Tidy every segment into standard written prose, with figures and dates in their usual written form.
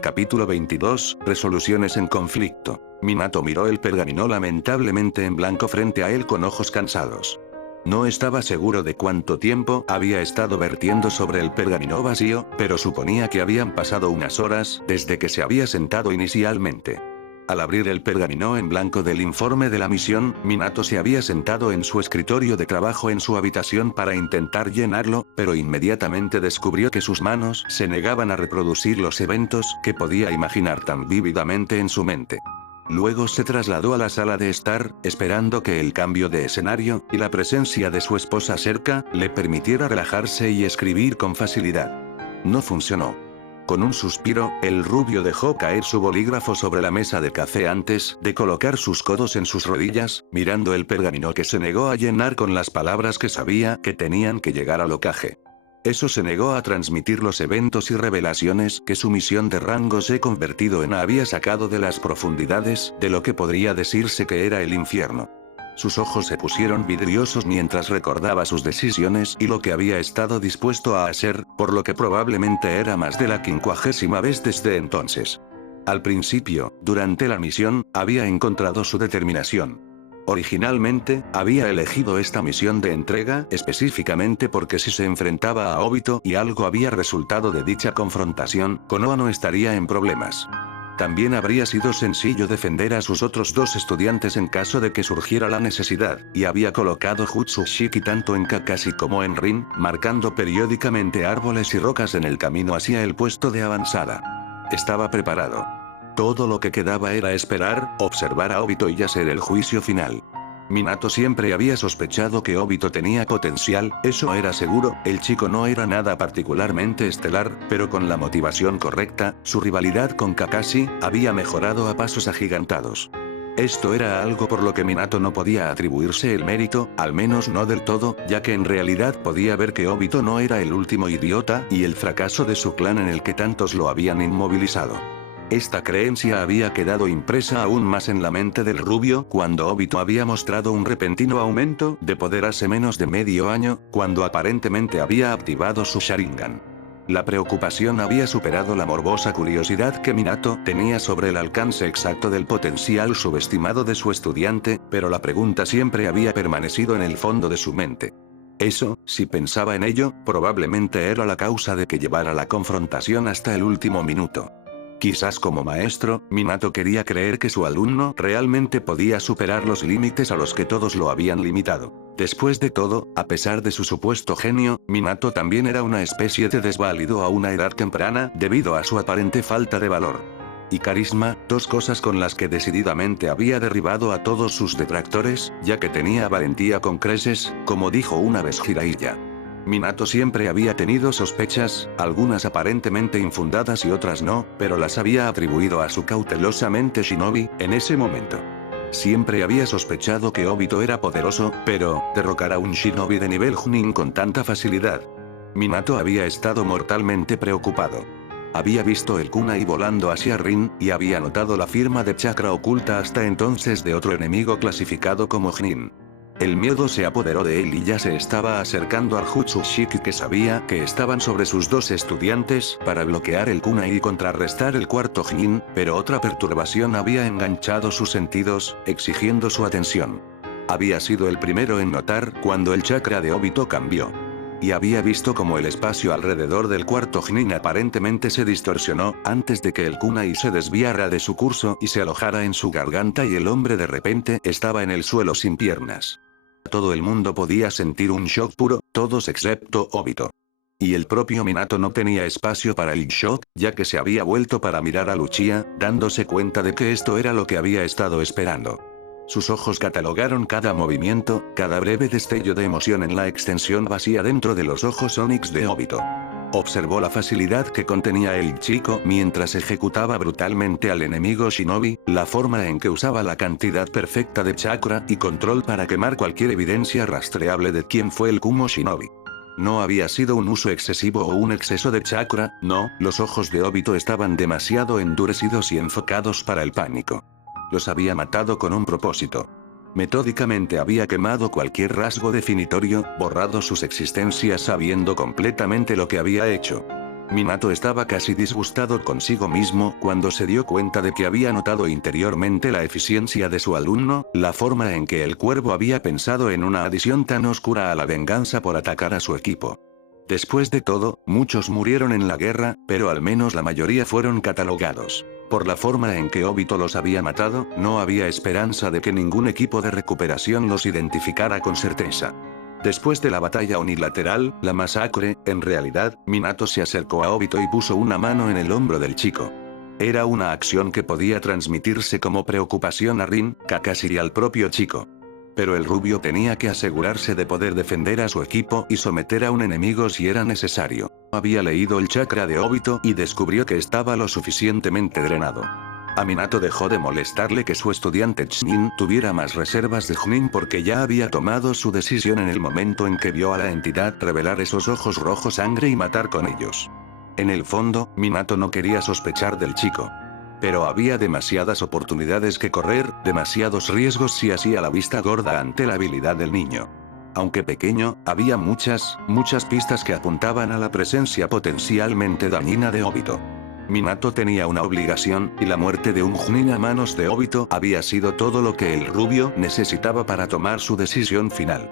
Capítulo 22, Resoluciones en conflicto. Minato miró el pergamino lamentablemente en blanco frente a él con ojos cansados. No estaba seguro de cuánto tiempo había estado vertiendo sobre el pergamino vacío, pero suponía que habían pasado unas horas desde que se había sentado inicialmente. Al abrir el pergamino en blanco del informe de la misión, Minato se había sentado en su escritorio de trabajo en su habitación para intentar llenarlo, pero inmediatamente descubrió que sus manos se negaban a reproducir los eventos que podía imaginar tan vívidamente en su mente. Luego se trasladó a la sala de estar, esperando que el cambio de escenario y la presencia de su esposa cerca le permitiera relajarse y escribir con facilidad. No funcionó. Con un suspiro, el rubio dejó caer su bolígrafo sobre la mesa de café antes de colocar sus codos en sus rodillas, mirando el pergamino que se negó a llenar con las palabras que sabía que tenían que llegar al ocaje. Eso se negó a transmitir los eventos y revelaciones que su misión de rango C convertido en A había sacado de las profundidades de lo que podría decirse que era el infierno. Sus ojos se pusieron vidriosos mientras recordaba sus decisiones y lo que había estado dispuesto a hacer, por lo que probablemente era más de la 50ª vez desde entonces. Al principio, durante la misión, había encontrado su determinación. Originalmente, había elegido esta misión de entrega específicamente porque si se enfrentaba a Obito y algo había resultado de dicha confrontación, Konoha no estaría en problemas. También habría sido sencillo defender a sus otros dos estudiantes en caso de que surgiera la necesidad, y había colocado Jutsu Shiki tanto en Kakashi como en Rin, marcando periódicamente árboles y rocas en el camino hacia el puesto de avanzada. Estaba preparado. Todo lo que quedaba era esperar, observar a Obito y hacer el juicio final. Minato siempre había sospechado que Obito tenía potencial, eso era seguro, el chico no era nada particularmente estelar, pero con la motivación correcta, su rivalidad con Kakashi había mejorado a pasos agigantados. Esto era algo por lo que Minato no podía atribuirse el mérito, al menos no del todo, ya que en realidad podía ver que Obito no era el último idiota y el fracaso de su clan en el que tantos lo habían inmovilizado. Esta creencia había quedado impresa aún más en la mente del rubio cuando Obito había mostrado un repentino aumento de poder hace menos de medio año, cuando aparentemente había activado su Sharingan. La preocupación había superado la morbosa curiosidad que Minato tenía sobre el alcance exacto del potencial subestimado de su estudiante, pero la pregunta siempre había permanecido en el fondo de su mente. Eso, si pensaba en ello, probablemente era la causa de que llevara la confrontación hasta el último minuto. Quizás como maestro, Minato quería creer que su alumno realmente podía superar los límites a los que todos lo habían limitado. Después de todo, a pesar de su supuesto genio, Minato también era una especie de desválido a una edad temprana debido a su aparente falta de valor. Y carisma, dos cosas con las que decididamente había derribado a todos sus detractores, ya que tenía valentía con creces, como dijo una vez Jiraiya. Minato siempre había tenido sospechas, algunas aparentemente infundadas y otras no, pero las había atribuido a su cautelosamente shinobi, en ese momento. Siempre había sospechado que Obito era poderoso, pero, derrocar a un shinobi de nivel Chunin con tanta facilidad. Minato había estado mortalmente preocupado. Había visto el kunai volando hacia Rin, y había notado la firma de chakra oculta hasta entonces de otro enemigo clasificado como Chunin. El miedo se apoderó de él y ya se estaba acercando al Jutsu Shiki que sabía que estaban sobre sus dos estudiantes para bloquear el kunai y contrarrestar el cuarto Chunin, pero otra perturbación había enganchado sus sentidos, exigiendo su atención. Había sido el primero en notar cuando el chakra de Obito cambió. Y había visto como el espacio alrededor del cuarto Chunin aparentemente se distorsionó, antes de que el kunai se desviara de su curso y se alojara en su garganta y el hombre de repente estaba en el suelo sin piernas. Todo el mundo podía sentir un shock puro, todos excepto Obito. Y el propio Minato no tenía espacio para el shock, ya que se había vuelto para mirar a Luchia, dándose cuenta de que esto era lo que había estado esperando. Sus ojos catalogaron cada movimiento, cada breve destello de emoción en la extensión vacía dentro de los ojos Onix de Obito. Observó la facilidad que contenía el chico mientras ejecutaba brutalmente al enemigo shinobi, la forma en que usaba la cantidad perfecta de chakra y control para quemar cualquier evidencia rastreable de quién fue el Kumo shinobi. No había sido un uso excesivo o un exceso de chakra, no, los ojos de Obito estaban demasiado endurecidos y enfocados para el pánico. Los había matado con un propósito. Metódicamente había quemado cualquier rasgo definitorio, borrado sus existencias sabiendo completamente lo que había hecho. Minato estaba casi disgustado consigo mismo cuando se dio cuenta de que había notado interiormente la eficiencia de su alumno, la forma en que el cuervo había pensado en una adición tan oscura a la venganza por atacar a su equipo. Después de todo, muchos murieron en la guerra, pero al menos la mayoría fueron catalogados. Por la forma en que Obito los había matado, no había esperanza de que ningún equipo de recuperación los identificara con certeza. Después de la batalla unilateral, la masacre, en realidad, Minato se acercó a Obito y puso una mano en el hombro del chico. Era una acción que podía transmitirse como preocupación a Rin, Kakashi y al propio chico. Pero el rubio tenía que asegurarse de poder defender a su equipo y someter a un enemigo si era necesario. Había leído el chakra de Obito y descubrió que estaba lo suficientemente drenado. A Minato dejó de molestarle que su estudiante Chunin tuviera más reservas de Chunin porque ya había tomado su decisión en el momento en que vio a la entidad revelar esos ojos rojos sangre y matar con ellos. En el fondo, Minato no quería sospechar del chico. Pero había demasiadas oportunidades que correr, demasiados riesgos si hacía la vista gorda ante la habilidad del niño. Aunque pequeño, había muchas pistas que apuntaban a la presencia potencialmente dañina de Obito. Minato tenía una obligación, y la muerte de un Chunin a manos de Obito había sido todo lo que el rubio necesitaba para tomar su decisión final.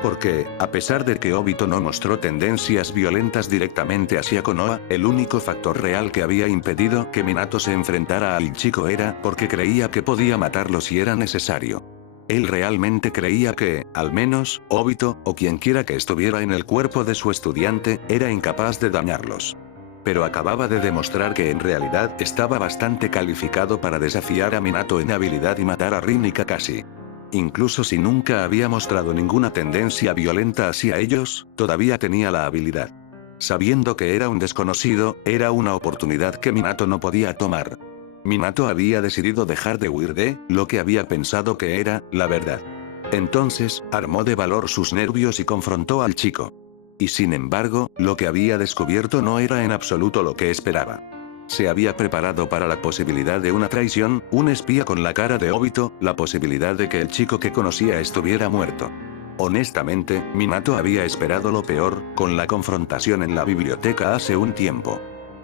Porque, a pesar de que Obito no mostró tendencias violentas directamente hacia Konoha, el único factor real que había impedido que Minato se enfrentara al chico era porque creía que podía matarlo si era necesario. Él realmente creía que, al menos, Obito, o quienquiera que estuviera en el cuerpo de su estudiante, era incapaz de dañarlos. Pero acababa de demostrar que en realidad estaba bastante calificado para desafiar a Minato en habilidad y matar a Rin y Kakashi. Incluso si nunca había mostrado ninguna tendencia violenta hacia ellos, todavía tenía la habilidad. Sabiendo que era un desconocido, era una oportunidad que Minato no podía tomar. Minato había decidido dejar de huir de lo que había pensado que era la verdad. Entonces, armó de valor sus nervios y confrontó al chico. Y sin embargo, lo que había descubierto no era en absoluto lo que esperaba. Se había preparado para la posibilidad de una traición, un espía con la cara de Obito, la posibilidad de que el chico que conocía estuviera muerto. Honestamente, Minato había esperado lo peor, con la confrontación en la biblioteca hace un tiempo.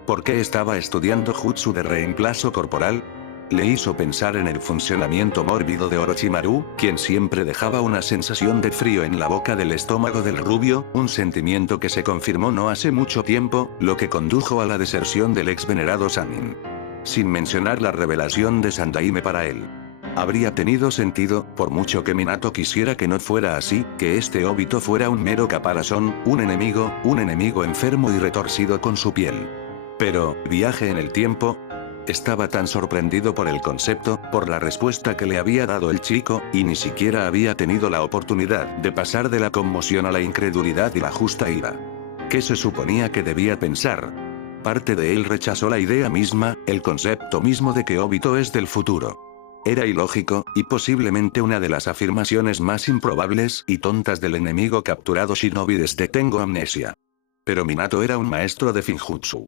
¿Por qué estaba estudiando jutsu de reemplazo corporal? Le hizo pensar en el funcionamiento mórbido de Orochimaru, quien siempre dejaba una sensación de frío en la boca del estómago del rubio, un sentimiento que se confirmó no hace mucho tiempo, lo que condujo a la deserción del ex venerado Sannin. Sin mencionar la revelación de Sandaime para él. Habría tenido sentido, por mucho que Minato quisiera que no fuera así, que este Obito fuera un mero caparazón, un enemigo enfermo y retorcido con su piel. Pero, viaje en el tiempo. Estaba tan sorprendido por el concepto, por la respuesta que le había dado el chico, y ni siquiera había tenido la oportunidad de pasar de la conmoción a la incredulidad y la justa ira. ¿Qué se suponía que debía pensar? Parte de él rechazó la idea misma, el concepto mismo de que Obito es del futuro. Era ilógico, y posiblemente una de las afirmaciones más improbables y tontas del enemigo capturado Shinobi desde Tengo Amnesia. Pero Minato era un maestro de Finjutsu.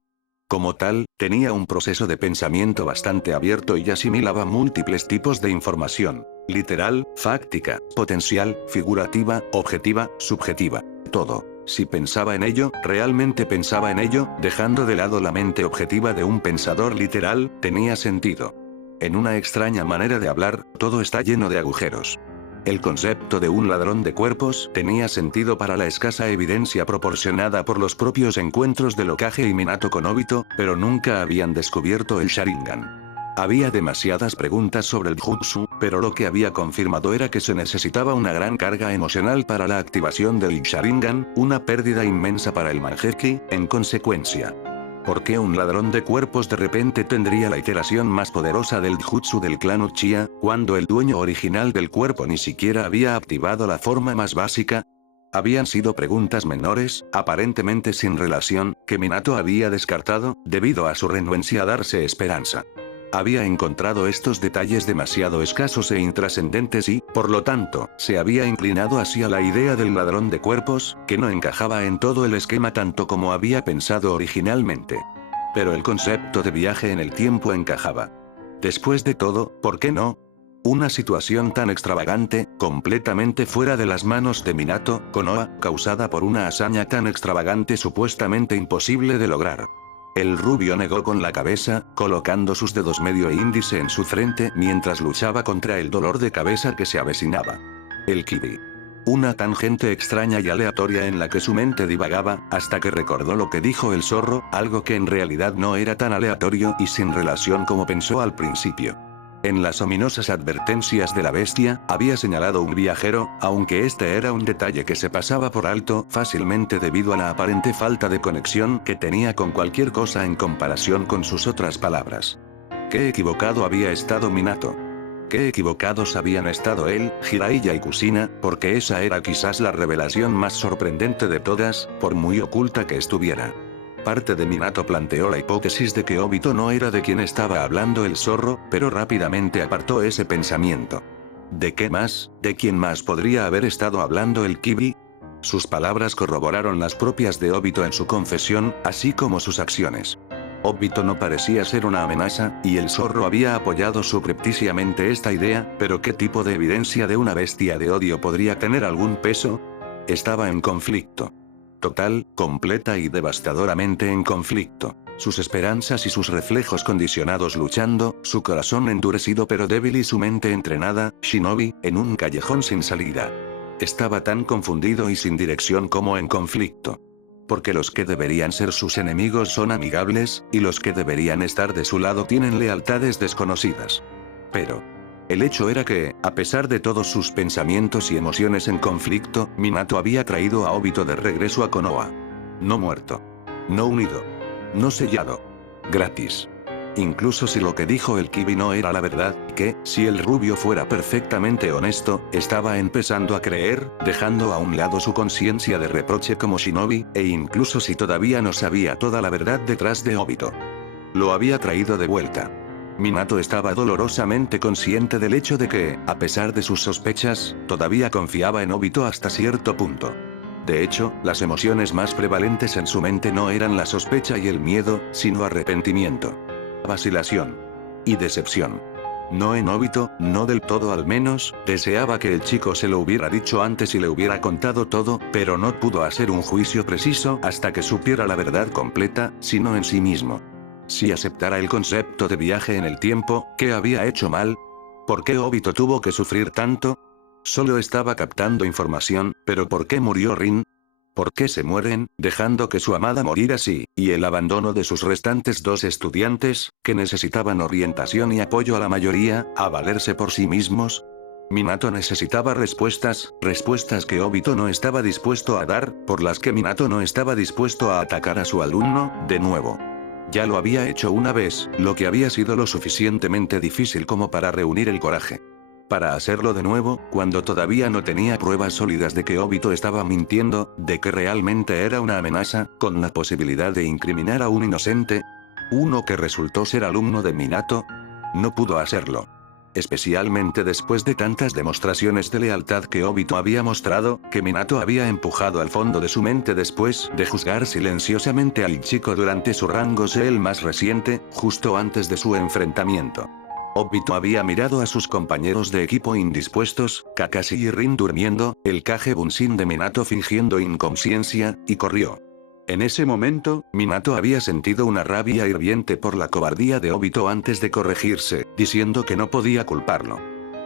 Como tal, tenía un proceso de pensamiento bastante abierto y asimilaba múltiples tipos de información. Literal, fáctica, potencial, figurativa, objetiva, subjetiva. Todo. Si pensaba en ello, realmente pensaba en ello, dejando de lado la mente objetiva de un pensador literal, tenía sentido. En una extraña manera de hablar, todo está lleno de agujeros. El concepto de un ladrón de cuerpos tenía sentido para la escasa evidencia proporcionada por los propios encuentros del Hokage y Minato con Obito, pero nunca habían descubierto el Sharingan. Había demasiadas preguntas sobre el jutsu, pero lo que había confirmado era que se necesitaba una gran carga emocional para la activación del Sharingan, una pérdida inmensa para el Mangekyou, en consecuencia. ¿Por qué un ladrón de cuerpos de repente tendría la iteración más poderosa del jutsu del clan Uchiha, cuando el dueño original del cuerpo ni siquiera había activado la forma más básica? Habían sido preguntas menores, aparentemente sin relación, que Minato había descartado, debido a su renuencia a darse esperanza. Había encontrado estos detalles demasiado escasos e intrascendentes y, por lo tanto, se había inclinado hacia la idea del ladrón de cuerpos, que no encajaba en todo el esquema tanto como había pensado originalmente. Pero el concepto de viaje en el tiempo encajaba. Después de todo, ¿por qué no? Una situación tan extravagante, completamente fuera de las manos de Minato, Konoha, causada por una hazaña tan extravagante supuestamente imposible de lograr. El rubio negó con la cabeza, colocando sus dedos medio e índice en su frente mientras luchaba contra el dolor de cabeza que se avecinaba. El kiwi. Una tangente extraña y aleatoria en la que su mente divagaba, hasta que recordó lo que dijo el zorro, algo que en realidad no era tan aleatorio y sin relación como pensó al principio. En las ominosas advertencias de la bestia, había señalado un viajero, aunque este era un detalle que se pasaba por alto fácilmente debido a la aparente falta de conexión que tenía con cualquier cosa en comparación con sus otras palabras. Qué equivocado había estado Minato. Qué equivocados habían estado él, Jiraiya y Kusina, porque esa era quizás la revelación más sorprendente de todas, por muy oculta que estuviera. Parte de Minato planteó la hipótesis de que Obito no era de quien estaba hablando el zorro, pero rápidamente apartó ese pensamiento. ¿De qué más, de quién más podría haber estado hablando el kiwi? Sus palabras corroboraron las propias de Obito en su confesión, así como sus acciones. Obito no parecía ser una amenaza, y el zorro había apoyado subrepticiamente esta idea, pero ¿qué tipo de evidencia de una bestia de odio podría tener algún peso? Estaba en conflicto. Total, completa y devastadoramente en conflicto. Sus esperanzas y sus reflejos condicionados luchando, su corazón endurecido pero débil y su mente entrenada, shinobi, en un callejón sin salida. Estaba tan confundido y sin dirección como en conflicto. Porque los que deberían ser sus enemigos son amigables, y los que deberían estar de su lado tienen lealtades desconocidas. Pero el hecho era que, a pesar de todos sus pensamientos y emociones en conflicto, Minato había traído a Obito de regreso a Konoha. No muerto. No unido. No sellado. Gratis. Incluso si lo que dijo el kiwi no era la verdad, que, si el rubio fuera perfectamente honesto, estaba empezando a creer, dejando a un lado su conciencia de reproche como shinobi, e incluso si todavía no sabía toda la verdad detrás de Obito. Lo había traído de vuelta. Minato estaba dolorosamente consciente del hecho de que, a pesar de sus sospechas, todavía confiaba en Obito hasta cierto punto. De hecho, las emociones más prevalentes en su mente no eran la sospecha y el miedo, sino arrepentimiento, vacilación y decepción. No en Obito, no del todo al menos, deseaba que el chico se lo hubiera dicho antes y le hubiera contado todo, pero no pudo hacer un juicio preciso hasta que supiera la verdad completa, sino en sí mismo. Si aceptara el concepto de viaje en el tiempo, ¿qué había hecho mal? ¿Por qué Obito tuvo que sufrir tanto? Solo estaba captando información, pero ¿por qué murió Rin? ¿Por qué se mueren, dejando que su amada morir así, y el abandono de sus restantes dos estudiantes, que necesitaban orientación y apoyo a la mayoría, a valerse por sí mismos? Minato necesitaba respuestas, respuestas que Obito no estaba dispuesto a dar, por las que Minato no estaba dispuesto a atacar a su alumno, de nuevo. Ya lo había hecho una vez, lo que había sido lo suficientemente difícil como para reunir el coraje. Para hacerlo de nuevo, cuando todavía no tenía pruebas sólidas de que Obito estaba mintiendo, de que realmente era una amenaza, con la posibilidad de incriminar a un inocente. Uno que resultó ser alumno de Minato. No pudo hacerlo. Especialmente después de tantas demostraciones de lealtad que Obito había mostrado, que Minato había empujado al fondo de su mente después de juzgar silenciosamente al chico durante su rango Cell más reciente, justo antes de su enfrentamiento. Obito había mirado a sus compañeros de equipo indispuestos, Kakashi y Rin durmiendo, el Kage Bunshin de Minato fingiendo inconsciencia, y corrió. En ese momento, Minato había sentido una rabia hirviente por la cobardía de Obito antes de corregirse, diciendo que no podía culparlo.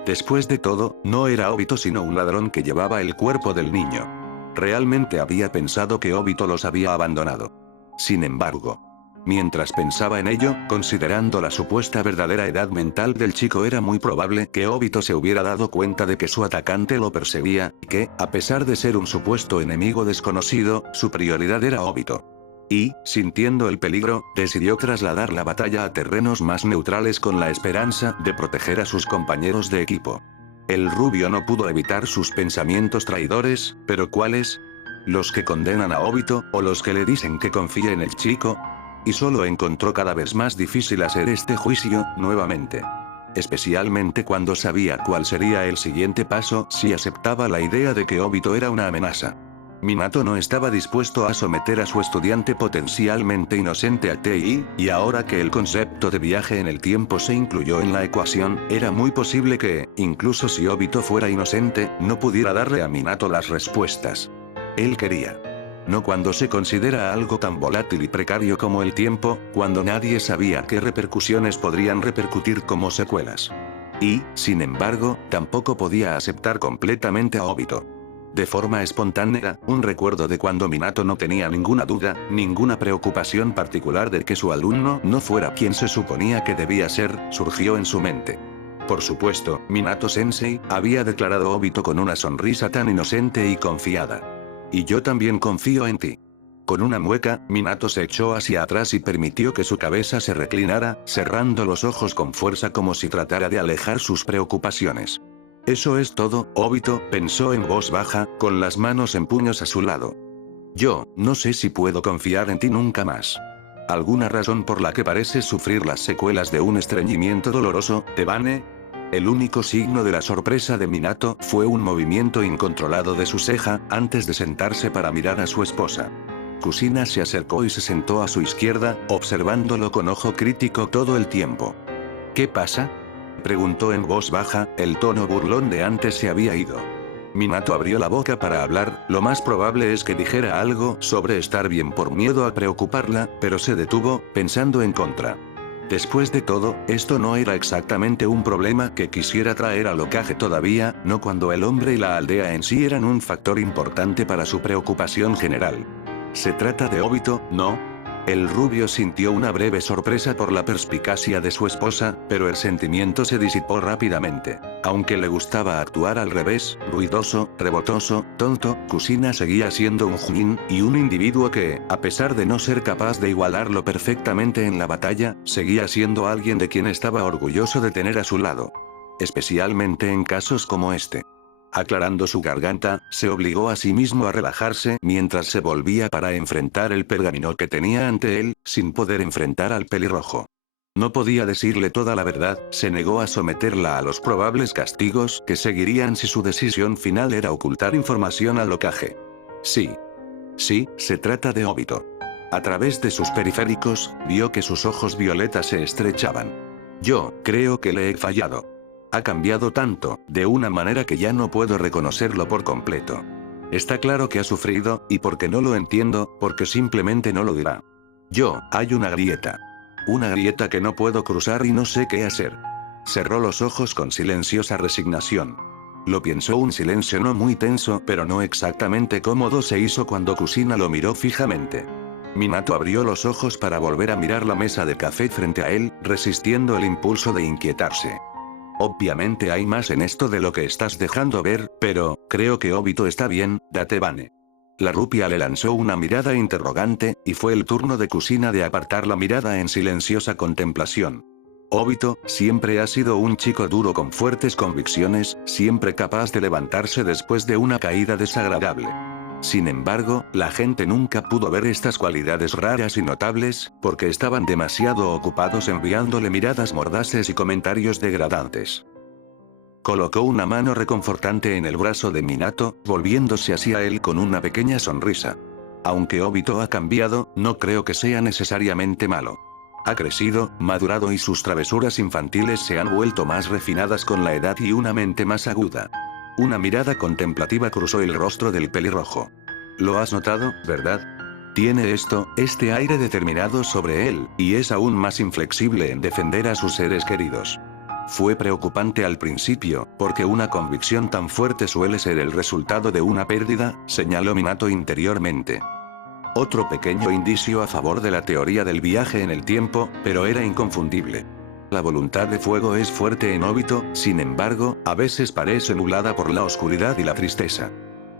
Después de todo, no era Obito sino un ladrón que llevaba el cuerpo del niño. Realmente había pensado que Obito los había abandonado. Sin embargo, mientras pensaba en ello, considerando la supuesta verdadera edad mental del chico, era muy probable que Obito se hubiera dado cuenta de que su atacante lo perseguía, y que, a pesar de ser un supuesto enemigo desconocido, su prioridad era Obito. Y, sintiendo el peligro, decidió trasladar la batalla a terrenos más neutrales con la esperanza de proteger a sus compañeros de equipo. El rubio no pudo evitar sus pensamientos traidores, pero ¿cuáles? ¿Los que condenan a Obito, o los que le dicen que confíe en el chico? Y solo encontró cada vez más difícil hacer este juicio, nuevamente. Especialmente cuando sabía cuál sería el siguiente paso si aceptaba la idea de que Obito era una amenaza. Minato no estaba dispuesto a someter a su estudiante potencialmente inocente a TI, y ahora que el concepto de viaje en el tiempo se incluyó en la ecuación, era muy posible que, incluso si Obito fuera inocente, no pudiera darle a Minato las respuestas. Él quería. No cuando se considera algo tan volátil y precario como el tiempo, cuando nadie sabía qué repercusiones podrían repercutir como secuelas. Y, sin embargo, tampoco podía aceptar completamente a Obito. De forma espontánea, un recuerdo de cuando Minato no tenía ninguna duda, ninguna preocupación particular de que su alumno no fuera quien se suponía que debía ser, surgió en su mente. Por supuesto, Minato-sensei, había declarado Obito con una sonrisa tan inocente y confiada. Y yo también confío en ti. Con una mueca, Minato se echó hacia atrás y permitió que su cabeza se reclinara, cerrando los ojos con fuerza como si tratara de alejar sus preocupaciones. Eso es todo, Obito, pensó en voz baja, con las manos en puños a su lado. Yo, no sé si puedo confiar en ti nunca más. ¿Alguna razón por la que pareces sufrir las secuelas de un estreñimiento doloroso, Tebane? El único signo de la sorpresa de Minato fue un movimiento incontrolado de su ceja, antes de sentarse para mirar a su esposa. Kusina se acercó y se sentó a su izquierda, observándolo con ojo crítico todo el tiempo. ¿Qué pasa?, preguntó en voz baja, el tono burlón de antes se había ido. Minato abrió la boca para hablar, lo más probable es que dijera algo sobre estar bien por miedo a preocuparla, pero se detuvo, pensando en contra. Después de todo, esto no era exactamente un problema que quisiera traer al Hokage todavía, no cuando el hombre y la aldea en sí eran un factor importante para su preocupación general. ¿Se trata de Obito, no? El rubio sintió una breve sorpresa por la perspicacia de su esposa, pero el sentimiento se disipó rápidamente. Aunque le gustaba actuar al revés, ruidoso, rebotoso, tonto, Kusina seguía siendo un Chunin, y un individuo que, a pesar de no ser capaz de igualarlo perfectamente en la batalla, seguía siendo alguien de quien estaba orgulloso de tener a su lado. Especialmente en casos como este. Aclarando su garganta, se obligó a sí mismo a relajarse mientras se volvía para enfrentar el pergamino que tenía ante él, sin poder enfrentar al pelirrojo. No podía decirle toda la verdad, se negó a someterla a los probables castigos que seguirían si su decisión final era ocultar información al Hokage. Sí. Sí, se trata de Obito. A través de sus periféricos, vio que sus ojos violetas se estrechaban. Yo, creo que le he fallado. Ha cambiado tanto, de una manera que ya no puedo reconocerlo por completo. Está claro que ha sufrido, y porque no lo entiendo, porque simplemente no lo dirá. Hay una grieta. Una grieta que no puedo cruzar y no sé qué hacer. Cerró los ojos con silenciosa resignación. Lo pensó, un silencio no muy tenso, pero no exactamente cómodo se hizo cuando Kusina lo miró fijamente. Minato abrió los ojos para volver a mirar la mesa de café frente a él, resistiendo el impulso de inquietarse. Obviamente hay más en esto de lo que estás dejando ver, pero, creo que Obito está bien, Datebane. La rupia le lanzó una mirada interrogante, y fue el turno de Kusina de apartar la mirada en silenciosa contemplación. Obito, siempre ha sido un chico duro con fuertes convicciones, siempre capaz de levantarse después de una caída desagradable. Sin embargo, la gente nunca pudo ver estas cualidades raras y notables, porque estaban demasiado ocupados enviándole miradas mordaces y comentarios degradantes. Colocó una mano reconfortante en el brazo de Minato, volviéndose hacia él con una pequeña sonrisa. Aunque Obito ha cambiado, no creo que sea necesariamente malo. Ha crecido, madurado y sus travesuras infantiles se han vuelto más refinadas con la edad y una mente más aguda. Una mirada contemplativa cruzó el rostro del pelirrojo. ¿Lo has notado, verdad? Tiene este aire determinado sobre él, y es aún más inflexible en defender a sus seres queridos. Fue preocupante al principio, porque una convicción tan fuerte suele ser el resultado de una pérdida, señaló Minato interiormente. Otro pequeño indicio a favor de la teoría del viaje en el tiempo, pero era inconfundible. La voluntad de fuego es fuerte en Obito, sin embargo, a veces parece nublada por la oscuridad y la tristeza.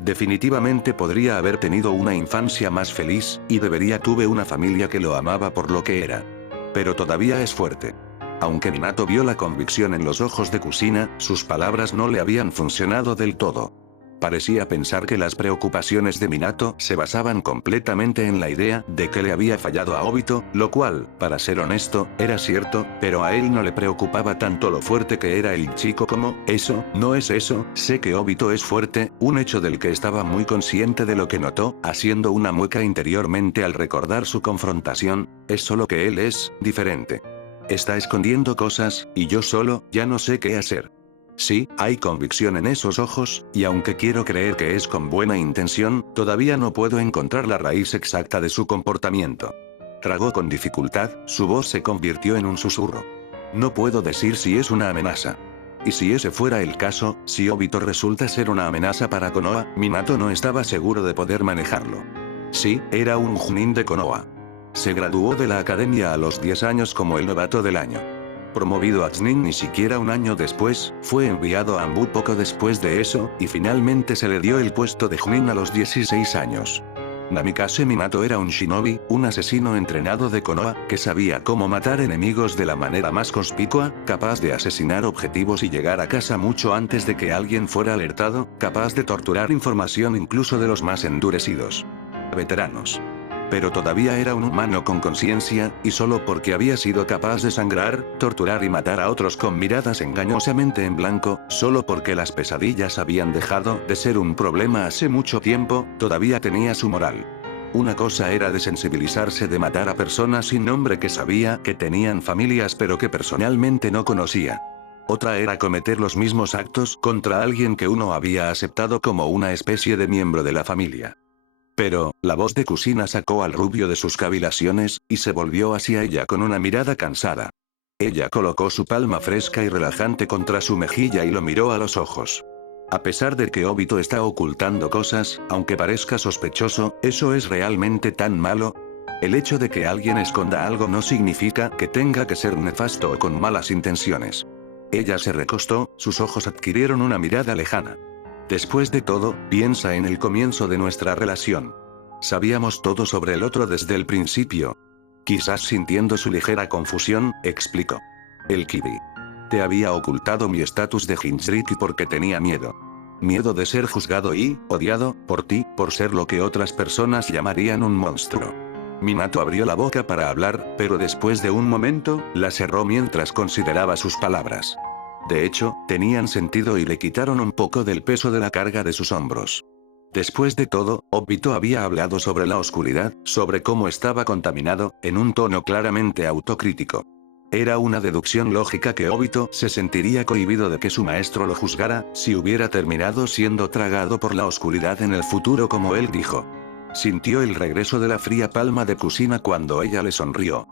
Definitivamente podría haber tenido una infancia más feliz, y tuve una familia que lo amaba por lo que era. Pero todavía es fuerte. Aunque Minato vio la convicción en los ojos de Kusina, sus palabras no le habían funcionado del todo. Parecía pensar que las preocupaciones de Minato se basaban completamente en la idea de que le había fallado a Obito, lo cual, para ser honesto, era cierto, pero a él no le preocupaba tanto lo fuerte que era el chico como, eso, no es eso, sé que Obito es fuerte, un hecho del que estaba muy consciente de lo que notó, haciendo una mueca interiormente al recordar su confrontación, es solo que él es diferente. Está escondiendo cosas, y yo solo, ya no sé qué hacer. Sí, hay convicción en esos ojos, y aunque quiero creer que es con buena intención, todavía no puedo encontrar la raíz exacta de su comportamiento. Tragó con dificultad, su voz se convirtió en un susurro. No puedo decir si es una amenaza. Y si ese fuera el caso, si Obito resulta ser una amenaza para Konoha, Minato no estaba seguro de poder manejarlo. Sí, era un Chunin de Konoha. Se graduó de la academia a los 10 años como el novato del año. Promovido a Chunin ni siquiera un año después, fue enviado a Anbu poco después de eso, y finalmente se le dio el puesto de Chunin a los 16 años. Namikaze Minato era un shinobi, un asesino entrenado de Konoha, que sabía cómo matar enemigos de la manera más conspicua, capaz de asesinar objetivos y llegar a casa mucho antes de que alguien fuera alertado, capaz de torturar información incluso de los más endurecidos veteranos. Pero todavía era un humano con conciencia, y solo porque había sido capaz de sangrar, torturar y matar a otros con miradas engañosamente en blanco, solo porque las pesadillas habían dejado de ser un problema hace mucho tiempo, todavía tenía su moral. Una cosa era desensibilizarse de matar a personas sin nombre que sabía que tenían familias pero que personalmente no conocía. Otra era cometer los mismos actos contra alguien que uno había aceptado como una especie de miembro de la familia. Pero, la voz de Kusina sacó al rubio de sus cavilaciones, y se volvió hacia ella con una mirada cansada. Ella colocó su palma fresca y relajante contra su mejilla y lo miró a los ojos. A pesar de que Obito está ocultando cosas, aunque parezca sospechoso, ¿eso es realmente tan malo? El hecho de que alguien esconda algo no significa que tenga que ser nefasto o con malas intenciones. Ella se recostó, sus ojos adquirieron una mirada lejana. Después de todo, piensa en el comienzo de nuestra relación. Sabíamos todo sobre el otro desde el principio. Quizás sintiendo su ligera confusión, explicó. El Kibi. Te había ocultado mi estatus de Jinchuriki porque tenía miedo. Miedo de ser juzgado y odiado por ti, por ser lo que otras personas llamarían un monstruo. Minato abrió la boca para hablar, pero después de un momento, la cerró mientras consideraba sus palabras. De hecho, tenían sentido y le quitaron un poco del peso de la carga de sus hombros. Después de todo, Obito había hablado sobre la oscuridad, sobre cómo estaba contaminado, en un tono claramente autocrítico. Era una deducción lógica que Obito se sentiría cohibido de que su maestro lo juzgara, si hubiera terminado siendo tragado por la oscuridad en el futuro como él dijo. Sintió el regreso de la fría palma de Kusina cuando ella le sonrió.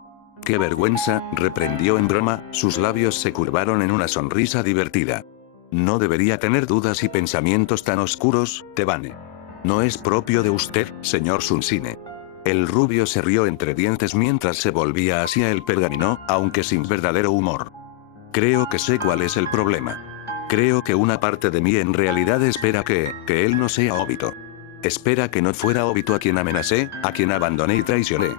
¡Qué vergüenza!, reprendió en broma, sus labios se curvaron en una sonrisa divertida. No debería tener dudas y pensamientos tan oscuros, Tebane. No es propio de usted, señor Sunsine. El rubio se rió entre dientes mientras se volvía hacia el pergamino, aunque sin verdadero humor. Creo que sé cuál es el problema. Creo que una parte de mí en realidad espera que él no sea Obito. Espera que no fuera Obito a quien amenacé, a quien abandoné y traicioné.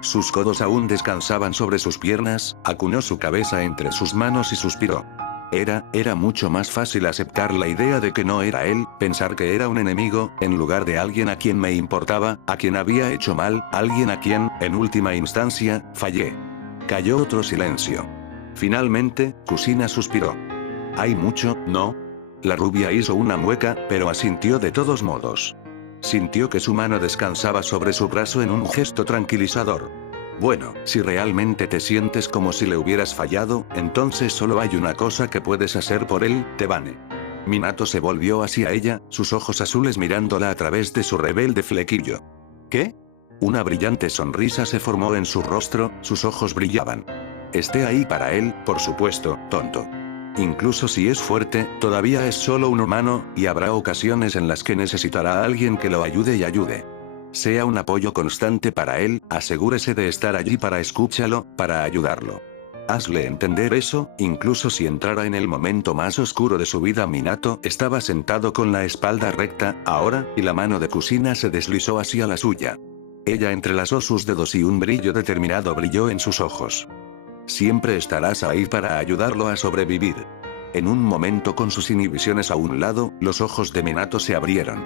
Sus codos aún descansaban sobre sus piernas, acunó su cabeza entre sus manos y suspiró. Era mucho más fácil aceptar la idea de que no era él, pensar que era un enemigo, en lugar de alguien a quien me importaba, a quien había hecho mal, alguien a quien, en última instancia, fallé. Cayó otro silencio. Finalmente, Kusina suspiró. ¿Hay mucho, no? La rubia hizo una mueca, pero asintió de todos modos. Sintió que su mano descansaba sobre su brazo en un gesto tranquilizador. Bueno, si realmente te sientes como si le hubieras fallado, entonces solo hay una cosa que puedes hacer por él, Tebane. Minato se volvió hacia ella, sus ojos azules mirándola a través de su rebelde flequillo. ¿Qué? Una brillante sonrisa se formó en su rostro, sus ojos brillaban. Esté ahí para él, por supuesto, tonto. Incluso si es fuerte, todavía es solo un humano, y habrá ocasiones en las que necesitará a alguien que lo ayude y ayude. Sea un apoyo constante para él, asegúrese de estar allí para escucharlo, para ayudarlo. Hazle entender eso, incluso si entrara en el momento más oscuro de su vida. Minato estaba sentado con la espalda recta, ahora, y la mano de Kusina se deslizó hacia la suya. Ella entrelazó sus dedos y un brillo determinado brilló en sus ojos. Siempre estarás ahí para ayudarlo a sobrevivir. En un momento, con sus inhibiciones a un lado, los ojos de Minato se abrieron.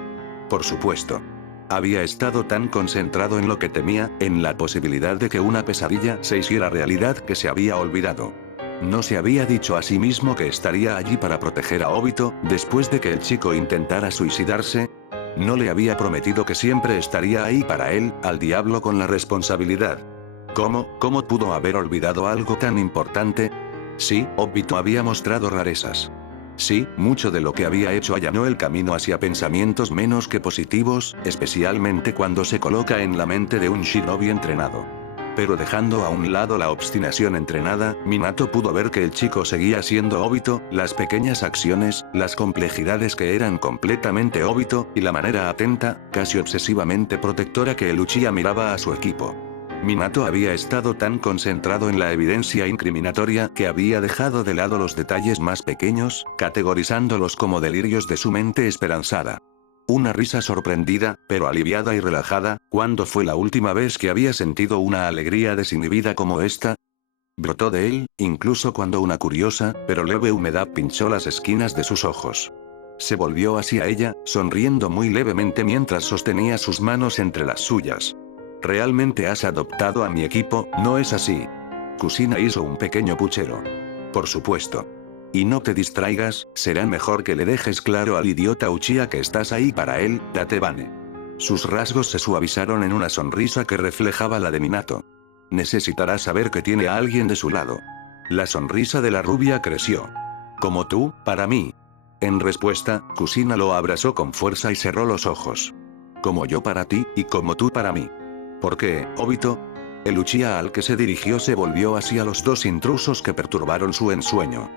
Por supuesto. Había estado tan concentrado en lo que temía, en la posibilidad de que una pesadilla se hiciera realidad, que se había olvidado. No se había dicho a sí mismo que estaría allí para proteger a Obito, después de que el chico intentara suicidarse. No le había prometido que siempre estaría ahí para él, al diablo con la responsabilidad. ¿Cómo pudo haber olvidado algo tan importante? Sí, Obito había mostrado rarezas. Sí, mucho de lo que había hecho allanó el camino hacia pensamientos menos que positivos, especialmente cuando se coloca en la mente de un shinobi entrenado. Pero dejando a un lado la obstinación entrenada, Minato pudo ver que el chico seguía siendo Obito, las pequeñas acciones, las complejidades que eran completamente Obito, y la manera atenta, casi obsesivamente protectora que el Uchiha miraba a su equipo. Minato había estado tan concentrado en la evidencia incriminatoria que había dejado de lado los detalles más pequeños, categorizándolos como delirios de su mente esperanzada. Una risa sorprendida, pero aliviada y relajada. ¿Cuándo fue la última vez que había sentido una alegría desinhibida como esta? Brotó de él, incluso cuando una curiosa, pero leve humedad pinchó las esquinas de sus ojos. Se volvió hacia ella, sonriendo muy levemente mientras sostenía sus manos entre las suyas. Realmente has adoptado a mi equipo, ¿no es así? Kusina hizo un pequeño puchero. Por supuesto. Y no te distraigas, será mejor que le dejes claro al idiota Uchiha que estás ahí para él, Tatebane. Sus rasgos se suavizaron en una sonrisa que reflejaba la de Minato. Necesitará saber que tiene a alguien de su lado. La sonrisa de la rubia creció. Como tú, para mí. En respuesta, Kusina lo abrazó con fuerza y cerró los ojos. Como yo para ti, y como tú para mí. ¿Por qué, Obito? El Uchiha al que se dirigió se volvió hacia los dos intrusos que perturbaron su ensueño.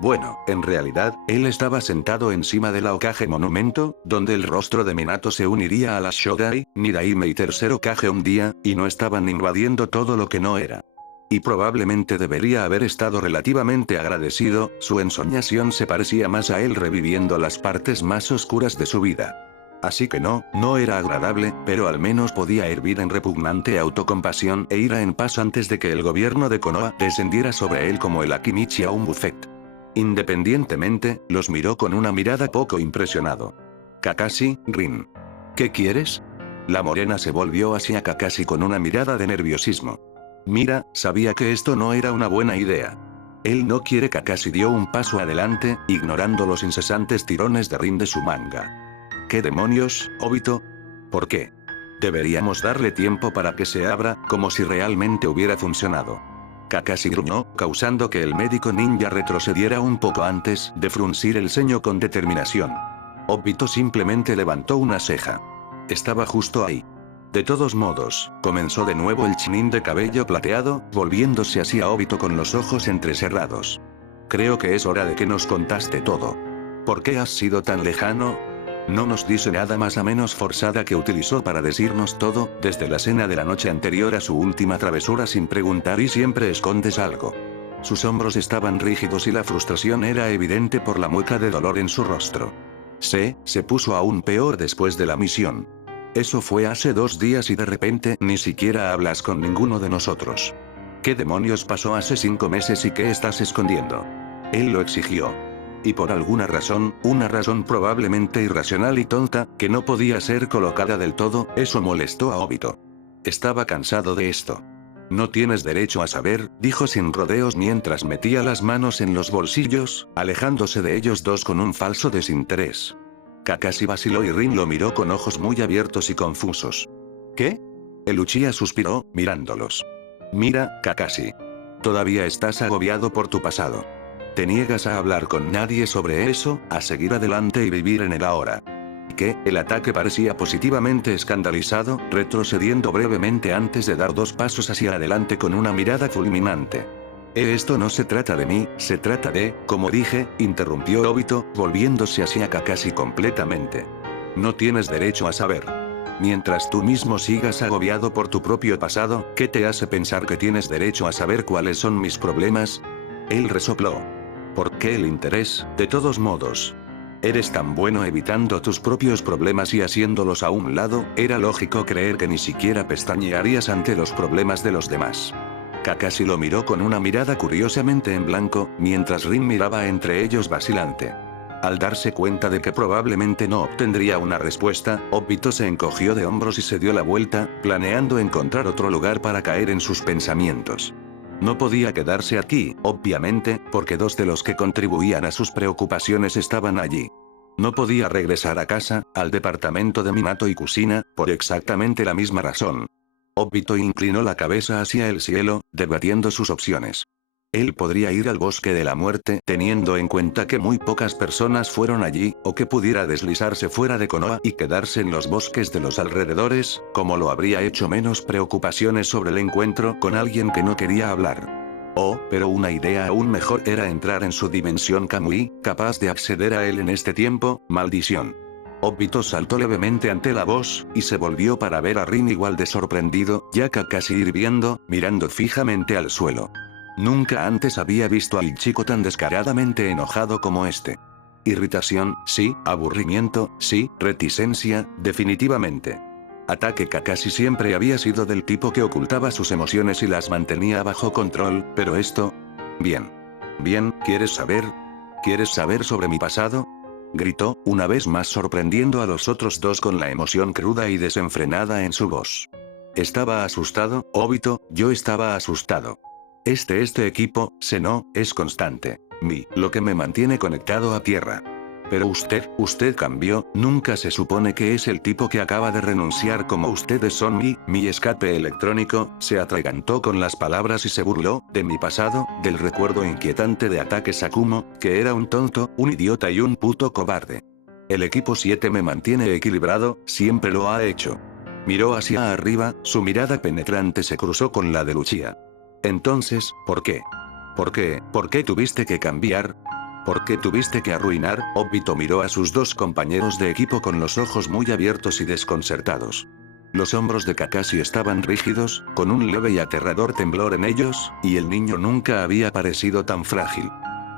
Bueno, en realidad, él estaba sentado encima del Aokage Monumento, donde el rostro de Minato se uniría a las Shodai, Niraime y tercero Kage un día, y no estaban invadiendo todo lo que no era. Y probablemente debería haber estado relativamente agradecido, su ensoñación se parecía más a él reviviendo las partes más oscuras de su vida. Así que no era agradable, pero al menos podía hervir en repugnante autocompasión e ira en paz antes de que el gobierno de Konoha descendiera sobre él como el Akimichi a un buffet. Independientemente, los miró con una mirada poco impresionado. Kakashi, Rin. ¿Qué quieres? La morena se volvió hacia Kakashi con una mirada de nerviosismo. Mira, sabía que esto no era una buena idea. Él no quiere. Kakashi dio un paso adelante, ignorando los incesantes tirones de Rin de su manga. ¿Qué demonios, Obito? ¿Por qué? Deberíamos darle tiempo para que se abra, como si realmente hubiera funcionado. Kakashi gruñó, causando que el médico ninja retrocediera un poco antes de fruncir el ceño con determinación. Obito simplemente levantó una ceja. Estaba justo ahí. De todos modos, comenzó de nuevo el Chunin de cabello plateado, volviéndose hacia Obito con los ojos entrecerrados. Creo que es hora de que nos contaste todo. ¿Por qué has sido tan lejano? No nos dice nada más a menos forzada que utilizó para decirnos todo, desde la cena de la noche anterior a su última travesura sin preguntar y siempre escondes algo. Sus hombros estaban rígidos y la frustración era evidente por la mueca de dolor en su rostro. Se puso aún peor después de la misión. Eso fue hace 2 días y de repente ni siquiera hablas con ninguno de nosotros. ¿Qué demonios pasó hace 5 meses y qué estás escondiendo? Él lo exigió. Y por alguna razón, una razón probablemente irracional y tonta, que no podía ser colocada del todo, eso molestó a Obito. Estaba cansado de esto. No tienes derecho a saber, dijo sin rodeos mientras metía las manos en los bolsillos, alejándose de ellos dos con un falso desinterés. Kakashi vaciló y Rin lo miró con ojos muy abiertos y confusos. ¿Qué? El Uchiha suspiró, mirándolos. Mira, Kakashi. Todavía estás agobiado por tu pasado. Te niegas a hablar con nadie sobre eso, a seguir adelante y vivir en el ahora. ¿Qué? El ataque parecía positivamente escandalizado, retrocediendo brevemente antes de dar 2 pasos hacia adelante con una mirada fulminante. Esto no se trata de mí, se trata de, como dije, interrumpió Obito, volviéndose hacia Kakashi completamente. No tienes derecho a saber. Mientras tú mismo sigas agobiado por tu propio pasado, ¿qué te hace pensar que tienes derecho a saber cuáles son mis problemas? Él resopló. ¿Por qué el interés, de todos modos? Eres tan bueno evitando tus propios problemas y haciéndolos a un lado, era lógico creer que ni siquiera pestañearías ante los problemas de los demás. Kakashi lo miró con una mirada curiosamente en blanco, mientras Rin miraba entre ellos vacilante. Al darse cuenta de que probablemente no obtendría una respuesta, Obito se encogió de hombros y se dio la vuelta, planeando encontrar otro lugar para caer en sus pensamientos. No podía quedarse aquí, obviamente, porque 2 de los que contribuían a sus preocupaciones estaban allí. No podía regresar a casa, al departamento de Minato y Kusina, por exactamente la misma razón. Obito inclinó la cabeza hacia el cielo, debatiendo sus opciones. Él podría ir al bosque de la muerte teniendo en cuenta que muy pocas personas fueron allí, o que pudiera deslizarse fuera de Konoha y quedarse en los bosques de los alrededores, como lo habría hecho menos preocupaciones sobre el encuentro con alguien que no quería hablar. Oh, pero una idea aún mejor era entrar en su dimensión Kamui, capaz de acceder a él en este tiempo, maldición. Obito saltó levemente ante la voz, y se volvió para ver a Rin igual de sorprendido, ya casi hirviendo, mirando fijamente al suelo. Nunca antes había visto al chico tan descaradamente enojado como este. Irritación, sí, aburrimiento, sí, reticencia, definitivamente. Ataque Kakashi siempre había sido del tipo que ocultaba sus emociones y las mantenía bajo control, pero esto... Bien. Bien, ¿quieres saber? ¿Quieres saber sobre mi pasado? Gritó, una vez más sorprendiendo a los otros dos con la emoción cruda y desenfrenada en su voz. Estaba asustado, Obito, yo estaba asustado. Este equipo, Seno, es constante. Lo que me mantiene conectado a tierra. Pero usted cambió, nunca se supone que es el tipo que acaba de renunciar como ustedes son mi escape electrónico, se atragantó con las palabras y se burló, de mi pasado, del recuerdo inquietante de Ataque Sakumo, que era un tonto, un idiota y un puto cobarde. El equipo 7 me mantiene equilibrado, siempre lo ha hecho. Miró hacia arriba, su mirada penetrante se cruzó con la de Lucia. Entonces, ¿por qué? ¿Por qué tuviste que cambiar? ¿Por qué tuviste que arruinar? Obito miró a sus dos compañeros de equipo con los ojos muy abiertos y desconcertados. Los hombros de Kakashi estaban rígidos, con un leve y aterrador temblor en ellos, y el niño nunca había parecido tan frágil.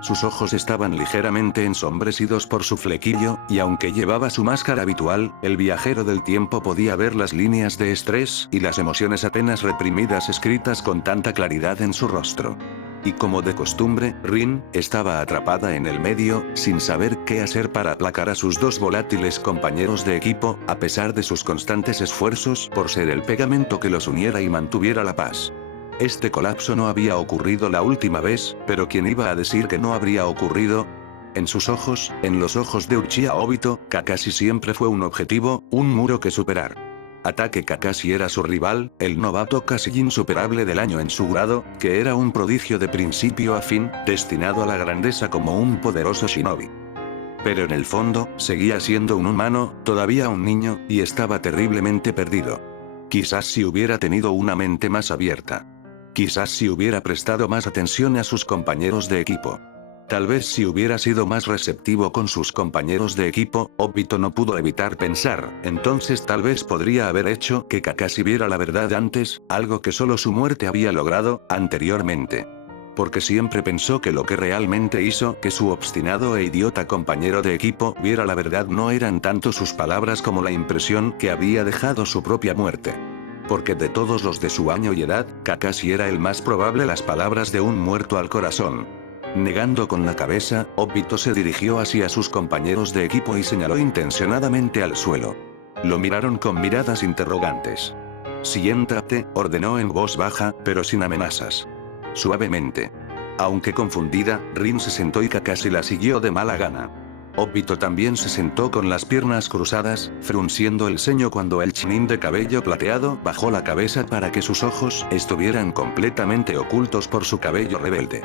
Sus ojos estaban ligeramente ensombrecidos por su flequillo, y aunque llevaba su máscara habitual, el viajero del tiempo podía ver las líneas de estrés y las emociones apenas reprimidas escritas con tanta claridad en su rostro. Y como de costumbre, Rin estaba atrapada en el medio, sin saber qué hacer para aplacar a sus dos volátiles compañeros de equipo, a pesar de sus constantes esfuerzos por ser el pegamento que los uniera y mantuviera la paz. Este colapso no había ocurrido la última vez, pero ¿quién iba a decir que no habría ocurrido? En sus ojos, en los ojos de Uchiha Obito, Kakashi siempre fue un objetivo, un muro que superar. Ataque Kakashi era su rival, el novato casi insuperable del año en su grado, que era un prodigio de principio a fin, destinado a la grandeza como un poderoso shinobi. Pero en el fondo, seguía siendo un humano, todavía un niño, y estaba terriblemente perdido. Quizás si hubiera tenido una mente más abierta. Quizás si hubiera prestado más atención a sus compañeros de equipo. Tal vez si hubiera sido más receptivo con sus compañeros de equipo, Obito no pudo evitar pensar, entonces tal vez podría haber hecho que Kakashi viera la verdad antes, algo que solo su muerte había logrado, anteriormente. Porque siempre pensó que lo que realmente hizo que su obstinado e idiota compañero de equipo viera la verdad no eran tanto sus palabras como la impresión que había dejado su propia muerte. Porque de todos los de su año y edad, Kakashi era el más probable las palabras de un muerto al corazón. Negando con la cabeza, Obito se dirigió hacia sus compañeros de equipo y señaló intencionadamente al suelo. Lo miraron con miradas interrogantes. Siéntate, ordenó en voz baja, pero sin amenazas. Suavemente. Aunque confundida, Rin se sentó y Kakashi la siguió de mala gana. Obito también se sentó con las piernas cruzadas, frunciendo el ceño cuando el Chunin de cabello plateado bajó la cabeza para que sus ojos estuvieran completamente ocultos por su cabello rebelde.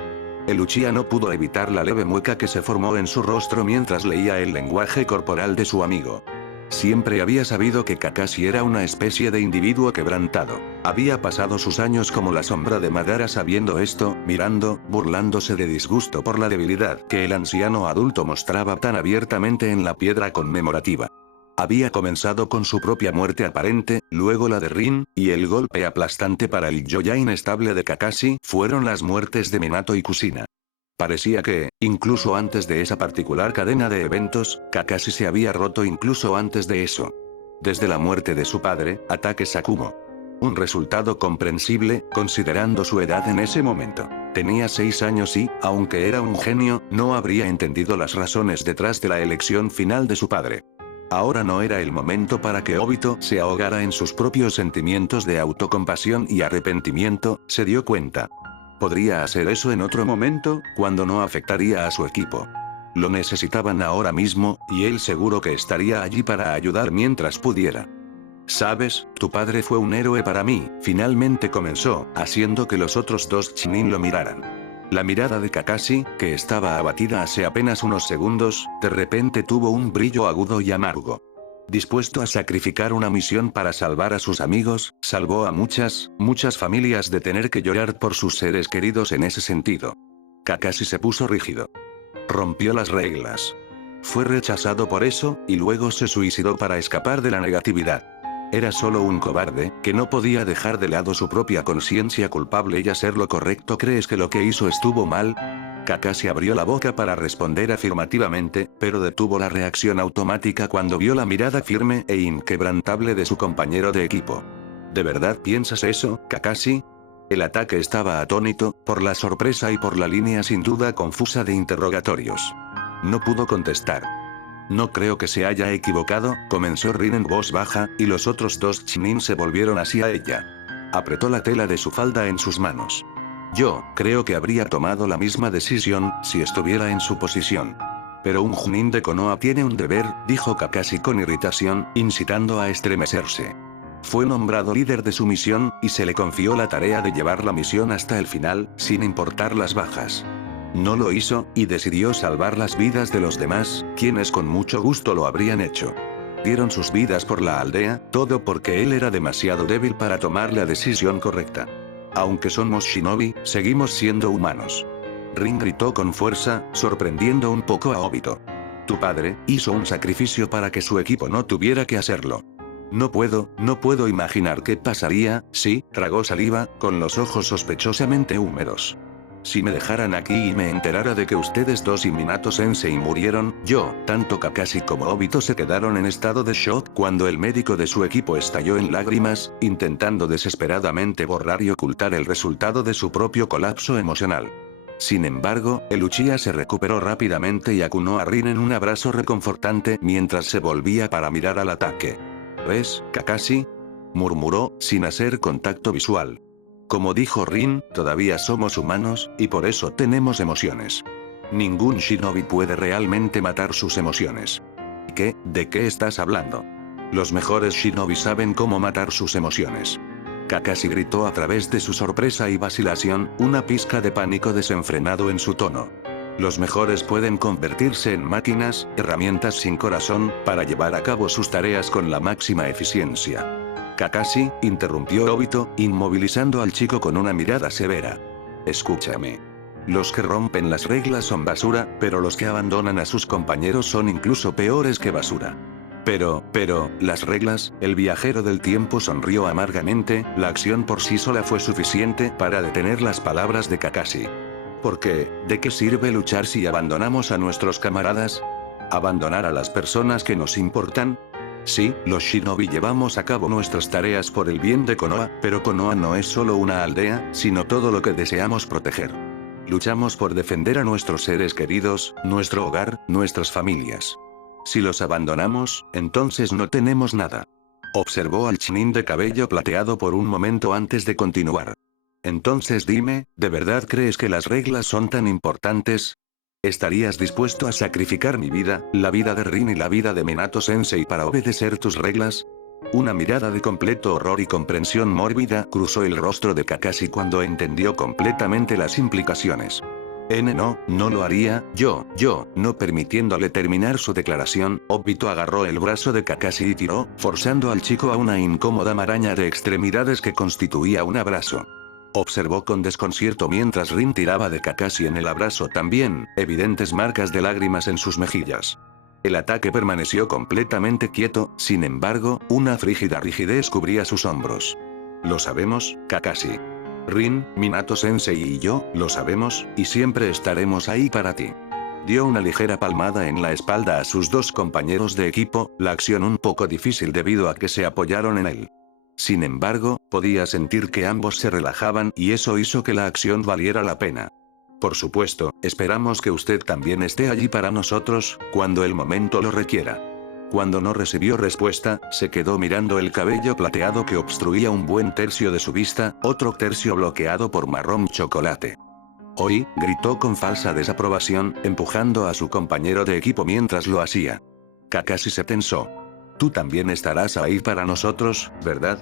El Uchiha no pudo evitar la leve mueca que se formó en su rostro mientras leía el lenguaje corporal de su amigo. Siempre había sabido que Kakashi era una especie de individuo quebrantado. Había pasado sus años como la sombra de Madara sabiendo esto, mirando, burlándose de disgusto por la debilidad que el anciano adulto mostraba tan abiertamente en la piedra conmemorativa. Había comenzado con su propia muerte aparente, luego la de Rin, y el golpe aplastante para el yo ya inestable de Kakashi fueron las muertes de Minato y Kushina. Parecía que, incluso antes de esa particular cadena de eventos, Kakashi se había roto incluso antes de eso. Desde la muerte de su padre, Ataque Sakumo. Un resultado comprensible, considerando su edad en ese momento. Tenía 6 años y, aunque era un genio, no habría entendido las razones detrás de la elección final de su padre. Ahora no era el momento para que Obito se ahogara en sus propios sentimientos de autocompasión y arrepentimiento, se dio cuenta. Podría hacer eso en otro momento, cuando no afectaría a su equipo. Lo necesitaban ahora mismo, y él seguro que estaría allí para ayudar mientras pudiera. Sabes, tu padre fue un héroe para mí, finalmente comenzó, haciendo que los otros dos Chunin lo miraran. La mirada de Kakashi, que estaba abatida hace apenas unos segundos, de repente tuvo un brillo agudo y amargo. Dispuesto a sacrificar una misión para salvar a sus amigos, salvó a muchas familias de tener que llorar por sus seres queridos en ese sentido. Kakashi se puso rígido. Rompió las reglas. Fue rechazado por eso, y luego se suicidó para escapar de la negatividad. Era solo un cobarde, que no podía dejar de lado su propia conciencia culpable y hacer lo correcto. ¿Crees que lo que hizo estuvo mal? Kakashi abrió la boca para responder afirmativamente, pero detuvo la reacción automática cuando vio la mirada firme e inquebrantable de su compañero de equipo. ¿De verdad piensas eso, Kakashi? El ataque estaba atónito, por la sorpresa y por la línea sin duda confusa de interrogatorios. No pudo contestar. No creo que se haya equivocado, comenzó Rin en voz baja, y los otros dos Chunin se volvieron hacia ella. Apretó la tela de su falda en sus manos. Yo creo que habría tomado la misma decisión, si estuviera en su posición. Pero un Chunin de Konoha tiene un deber, dijo Kakashi con irritación, incitando a estremecerse. Fue nombrado líder de su misión, y se le confió la tarea de llevar la misión hasta el final, sin importar las bajas. No lo hizo, y decidió salvar las vidas de los demás, quienes con mucho gusto lo habrían hecho. Dieron sus vidas por la aldea, todo porque él era demasiado débil para tomar la decisión correcta. Aunque somos shinobi, seguimos siendo humanos. Rin gritó con fuerza, sorprendiendo un poco a Obito. Tu padre hizo un sacrificio para que su equipo no tuviera que hacerlo. No puedo imaginar qué pasaría, si, tragó saliva, con los ojos sospechosamente húmedos. Si me dejaran aquí y me enterara de que ustedes dos y Minato-sensei murieron, tanto Kakashi como Obito se quedaron en estado de shock cuando el médico de su equipo estalló en lágrimas, intentando desesperadamente borrar y ocultar el resultado de su propio colapso emocional. Sin embargo, el Uchiha se recuperó rápidamente y acunó a Rin en un abrazo reconfortante mientras se volvía para mirar al ataque. ¿Ves, Kakashi?, murmuró, sin hacer contacto visual. Como dijo Rin, todavía somos humanos, y por eso tenemos emociones. Ningún shinobi puede realmente matar sus emociones. ¿Qué? ¿De qué estás hablando? Los mejores shinobi saben cómo matar sus emociones. Kakashi gritó a través de su sorpresa y vacilación, una pizca de pánico desenfrenado en su tono. Los mejores pueden convertirse en máquinas, herramientas sin corazón, para llevar a cabo sus tareas con la máxima eficiencia. Kakashi, interrumpió Obito, inmovilizando al chico con una mirada severa. Escúchame. Los que rompen las reglas son basura, pero los que abandonan a sus compañeros son incluso peores que basura. Pero, las reglas, el viajero del tiempo sonrió amargamente, la acción por sí sola fue suficiente para detener las palabras de Kakashi. ¿Por qué? ¿De qué sirve luchar si abandonamos a nuestros camaradas? ¿Abandonar a las personas que nos importan? Sí, los shinobi llevamos a cabo nuestras tareas por el bien de Konoha, pero Konoha no es solo una aldea, sino todo lo que deseamos proteger. Luchamos por defender a nuestros seres queridos, nuestro hogar, nuestras familias. Si los abandonamos, entonces no tenemos nada. Observó al Chunin de cabello plateado por un momento antes de continuar. Entonces dime, ¿de verdad crees que las reglas son tan importantes? ¿Estarías dispuesto a sacrificar mi vida, la vida de Rin y la vida de Minato-sensei para obedecer tus reglas? Una mirada de completo horror y comprensión mórbida cruzó el rostro de Kakashi cuando entendió completamente las implicaciones. No lo haría, no permitiéndole terminar su declaración, Obito agarró el brazo de Kakashi y tiró, forzando al chico a una incómoda maraña de extremidades que constituía un abrazo. Observó con desconcierto mientras Rin tiraba de Kakashi en el abrazo también, evidentes marcas de lágrimas en sus mejillas. El ataque permaneció completamente quieto, sin embargo, una frígida rigidez cubría sus hombros. Lo sabemos, Kakashi. Rin, Minato-sensei y yo, lo sabemos, y siempre estaremos ahí para ti. Dio una ligera palmada en la espalda a sus dos compañeros de equipo, la acción un poco difícil debido a que se apoyaron en él. Sin embargo, podía sentir que ambos se relajaban y eso hizo que la acción valiera la pena. Por supuesto, esperamos que usted también esté allí para nosotros, cuando el momento lo requiera. Cuando no recibió respuesta, se quedó mirando el cabello plateado que obstruía un buen tercio de su vista, otro tercio bloqueado por marrón chocolate. «Hoy», gritó con falsa desaprobación, empujando a su compañero de equipo mientras lo hacía. Kakashi se tensó. «Tú también estarás ahí para nosotros, ¿verdad?».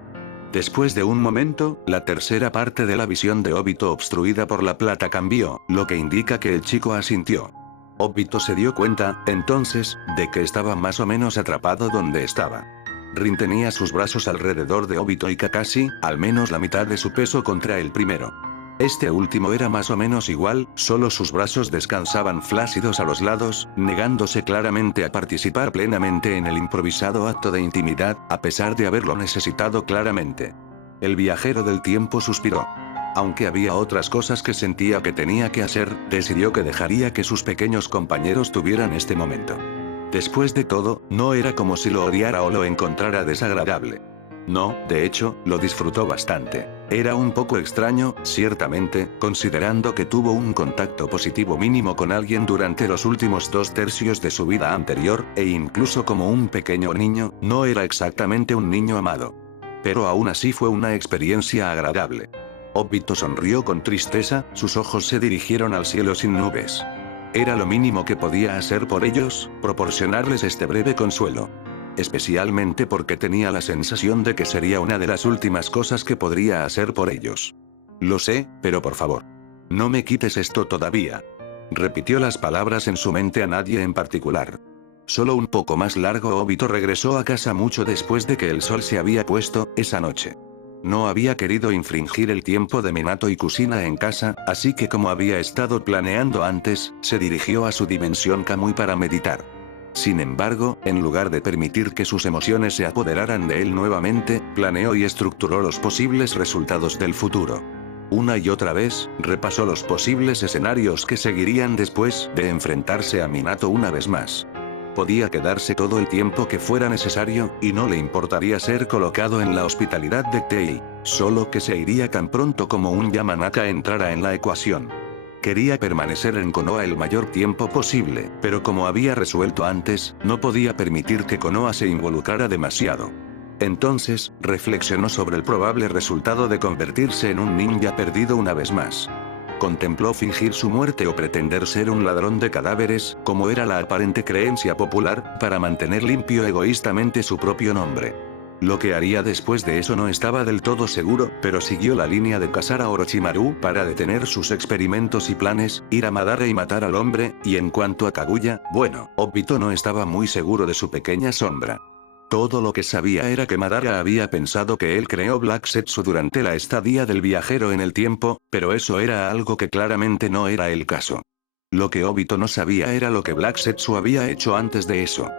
Después de un momento, la tercera parte de la visión de Obito obstruida por la plata cambió, lo que indica que el chico asintió. Obito se dio cuenta, entonces, de que estaba más o menos atrapado donde estaba. Rin tenía sus brazos alrededor de Obito y Kakashi, al menos la mitad de su peso contra el primero. Este último era más o menos igual, solo sus brazos descansaban flácidos a los lados, negándose claramente a participar plenamente en el improvisado acto de intimidad, a pesar de haberlo necesitado claramente. El viajero del tiempo suspiró. Aunque había otras cosas que sentía que tenía que hacer, decidió que dejaría que sus pequeños compañeros tuvieran este momento. Después de todo, no era como si lo odiara o lo encontrara desagradable. No, de hecho, lo disfrutó bastante. Era un poco extraño, ciertamente, considerando que tuvo un contacto positivo mínimo con alguien durante los últimos 2/3 de su vida anterior, e incluso como un pequeño niño, no era exactamente un niño amado. Pero aún así fue una experiencia agradable. Obito sonrió con tristeza, sus ojos se dirigieron al cielo sin nubes. Era lo mínimo que podía hacer por ellos, proporcionarles este breve consuelo. Especialmente porque tenía la sensación de que sería una de las últimas cosas que podría hacer por ellos. Lo sé, pero por favor. No me quites esto todavía. Repitió las palabras en su mente a nadie en particular. Solo un poco más largo Obito regresó a casa mucho después de que el sol se había puesto, esa noche. No había querido infringir el tiempo de Minato y Kushina en casa, así que como había estado planeando antes, se dirigió a su dimensión Kamui para meditar. Sin embargo, en lugar de permitir que sus emociones se apoderaran de él nuevamente, planeó y estructuró los posibles resultados del futuro. Una y otra vez, repasó los posibles escenarios que seguirían después de enfrentarse a Minato una vez más. Podía quedarse todo el tiempo que fuera necesario, y no le importaría ser colocado en la hospitalidad de Tei, solo que se iría tan pronto como un Yamanaka entrara en la ecuación. Quería permanecer en Konoha el mayor tiempo posible, pero como había resuelto antes, no podía permitir que Konoha se involucrara demasiado. Entonces, reflexionó sobre el probable resultado de convertirse en un ninja perdido una vez más. Contempló fingir su muerte o pretender ser un ladrón de cadáveres, como era la aparente creencia popular, para mantener limpio egoístamente su propio nombre. Lo que haría después de eso no estaba del todo seguro, pero siguió la línea de cazar a Orochimaru para detener sus experimentos y planes, ir a Madara y matar al hombre, y en cuanto a Kaguya, bueno, Obito no estaba muy seguro de su pequeña sombra. Todo lo que sabía era que Madara había pensado que él creó Black Zetsu durante la estadía del viajero en el tiempo, pero eso era algo que claramente no era el caso. Lo que Obito no sabía era lo que Black Zetsu había hecho antes de eso.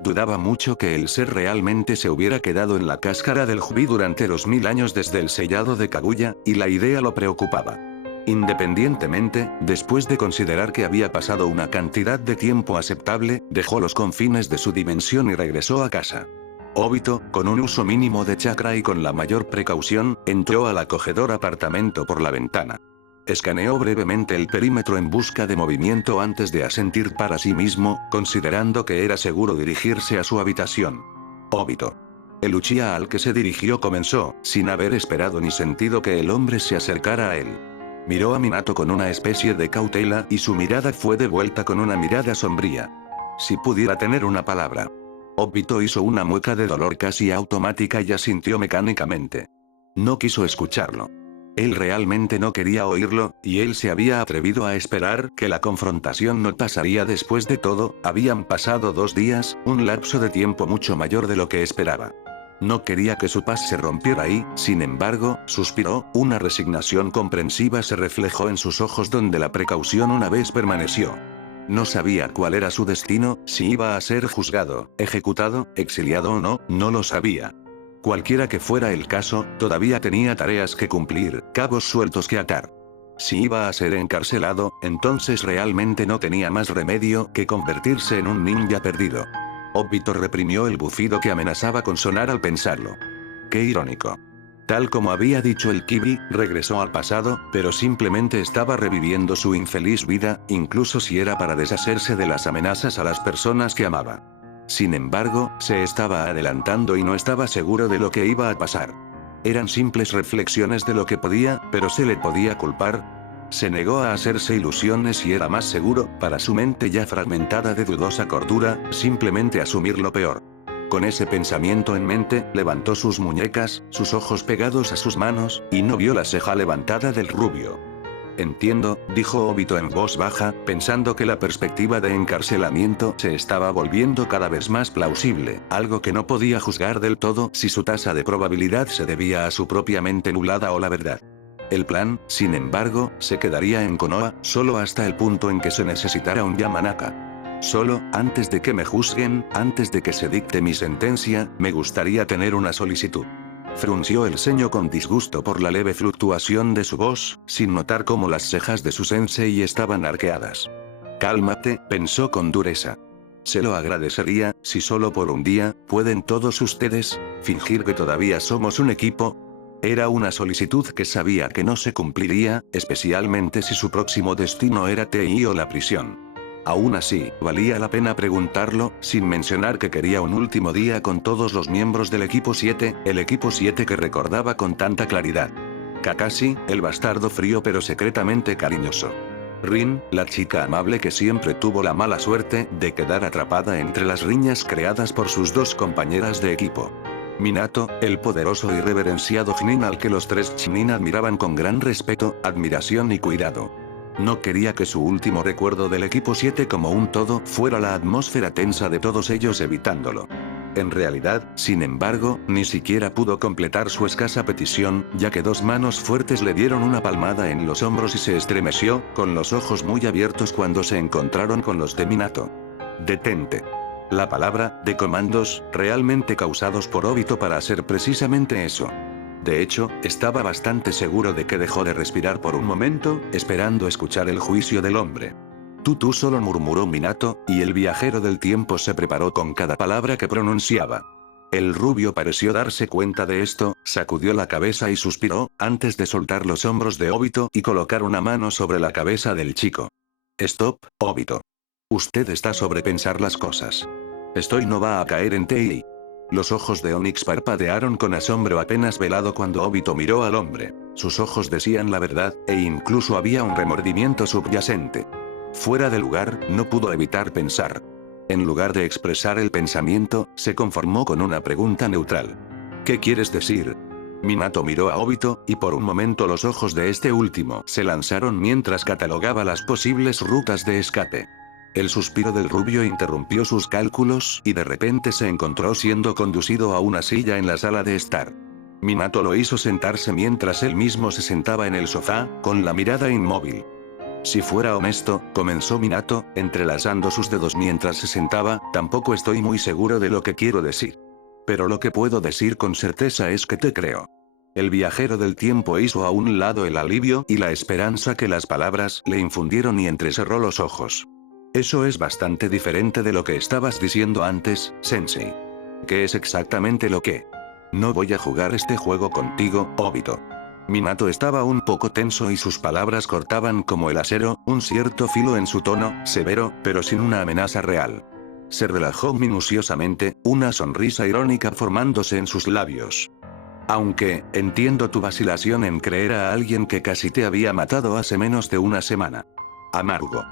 Dudaba mucho que el ser realmente se hubiera quedado en la cáscara del Jubi durante los 1000 años desde el sellado de Kaguya, y la idea lo preocupaba. Independientemente, después de considerar que había pasado una cantidad de tiempo aceptable, dejó los confines de su dimensión y regresó a casa. Obito, con un uso mínimo de chakra y con la mayor precaución, entró al acogedor apartamento por la ventana. Escaneó brevemente el perímetro en busca de movimiento antes de asentir para sí mismo, considerando que era seguro dirigirse a su habitación. Obito. El Uchiha al que se dirigió comenzó, sin haber esperado ni sentido que el hombre se acercara a él. Miró a Minato con una especie de cautela y su mirada fue devuelta con una mirada sombría. Si pudiera tener una palabra. Obito hizo una mueca de dolor casi automática y asintió mecánicamente. No quiso escucharlo. Él realmente no quería oírlo, y él se había atrevido a esperar que la confrontación no pasaría después de todo, habían pasado 2 días, un lapso de tiempo mucho mayor de lo que esperaba. No quería que su paz se rompiera ahí, sin embargo, suspiró, una resignación comprensiva se reflejó en sus ojos donde la precaución una vez permaneció. No sabía cuál era su destino, si iba a ser juzgado, ejecutado, exiliado o no, no lo sabía. Cualquiera que fuera el caso, todavía tenía tareas que cumplir, cabos sueltos que atar. Si iba a ser encarcelado, entonces realmente no tenía más remedio que convertirse en un ninja perdido. Obito reprimió el bufido que amenazaba con sonar al pensarlo. Qué irónico. Tal como había dicho el Kibi, regresó al pasado, pero simplemente estaba reviviendo su infeliz vida, incluso si era para deshacerse de las amenazas a las personas que amaba. Sin embargo, se estaba adelantando y no estaba seguro de lo que iba a pasar. Eran simples reflexiones de lo que podía, pero ¿se le podía culpar? Se negó a hacerse ilusiones y era más seguro, para su mente ya fragmentada de dudosa cordura, simplemente asumir lo peor. Con ese pensamiento en mente, levantó sus muñecas, sus ojos pegados a sus manos, y no vio la ceja levantada del rubio. Entiendo, dijo Obito en voz baja, pensando que la perspectiva de encarcelamiento se estaba volviendo cada vez más plausible, algo que no podía juzgar del todo si su tasa de probabilidad se debía a su propia mente nublada o la verdad. El plan, sin embargo, se quedaría en Konoha, solo hasta el punto en que se necesitara un Yamanaka. Solo, antes de que me juzguen, antes de que se dicte mi sentencia, me gustaría tener una solicitud. Frunció el ceño con disgusto por la leve fluctuación de su voz, sin notar cómo las cejas de su sensei estaban arqueadas. Cálmate, pensó con dureza. Se lo agradecería, si solo por un día, ¿pueden todos ustedes fingir que todavía somos un equipo? Era una solicitud que sabía que no se cumpliría, especialmente si su próximo destino era TI o la prisión. Aún así, valía la pena preguntarlo, sin mencionar que quería un último día con todos los miembros del equipo 7, el equipo 7 que recordaba con tanta claridad. Kakashi, el bastardo frío pero secretamente cariñoso. Rin, la chica amable que siempre tuvo la mala suerte de quedar atrapada entre las riñas creadas por sus dos compañeras de equipo. Minato, el poderoso y reverenciado Chunin al que los tres Chunin admiraban con gran respeto, admiración y cuidado. No quería que su último recuerdo del equipo 7 como un todo fuera la atmósfera tensa de todos ellos evitándolo. En realidad, sin embargo, ni siquiera pudo completar su escasa petición, ya que dos manos fuertes le dieron una palmada en los hombros y se estremeció, con los ojos muy abiertos cuando se encontraron con los de Minato. Detente. La palabra, de comandos, realmente causados por Obito para hacer precisamente eso. De hecho, estaba bastante seguro de que dejó de respirar por un momento, esperando escuchar el juicio del hombre. Tú solo murmuró Minato, y el viajero del tiempo se preparó con cada palabra que pronunciaba. El rubio pareció darse cuenta de esto, sacudió la cabeza y suspiró, antes de soltar los hombros de Obito y colocar una mano sobre la cabeza del chico. Stop, Obito. Usted está sobrepensar las cosas. Estoy no va a caer en TI. Los ojos de Onix parpadearon con asombro apenas velado cuando Obito miró al hombre. Sus ojos decían la verdad, e incluso había un remordimiento subyacente. Fuera de lugar, no pudo evitar pensar. En lugar de expresar el pensamiento, se conformó con una pregunta neutral. ¿Qué quieres decir? Minato miró a Obito, y por un momento los ojos de este último se lanzaron mientras catalogaba las posibles rutas de escape. El suspiro del rubio interrumpió sus cálculos y de repente se encontró siendo conducido a una silla en la sala de estar. Minato lo hizo sentarse mientras él mismo se sentaba en el sofá, con la mirada inmóvil. Si fuera honesto, comenzó Minato, entrelazando sus dedos mientras se sentaba, tampoco estoy muy seguro de lo que quiero decir. Pero lo que puedo decir con certeza es que te creo. El viajero del tiempo hizo a un lado el alivio y la esperanza que las palabras le infundieron y entrecerró los ojos. Eso es bastante diferente de lo que estabas diciendo antes, Sensei. ¿Qué es exactamente lo que? No voy a jugar este juego contigo, Obito. Minato estaba un poco tenso y sus palabras cortaban como el acero, un cierto filo en su tono, severo, pero sin una amenaza real. Se relajó minuciosamente, una sonrisa irónica formándose en sus labios. Aunque, entiendo tu vacilación en creer a alguien que casi te había matado hace menos de una semana. Amargo.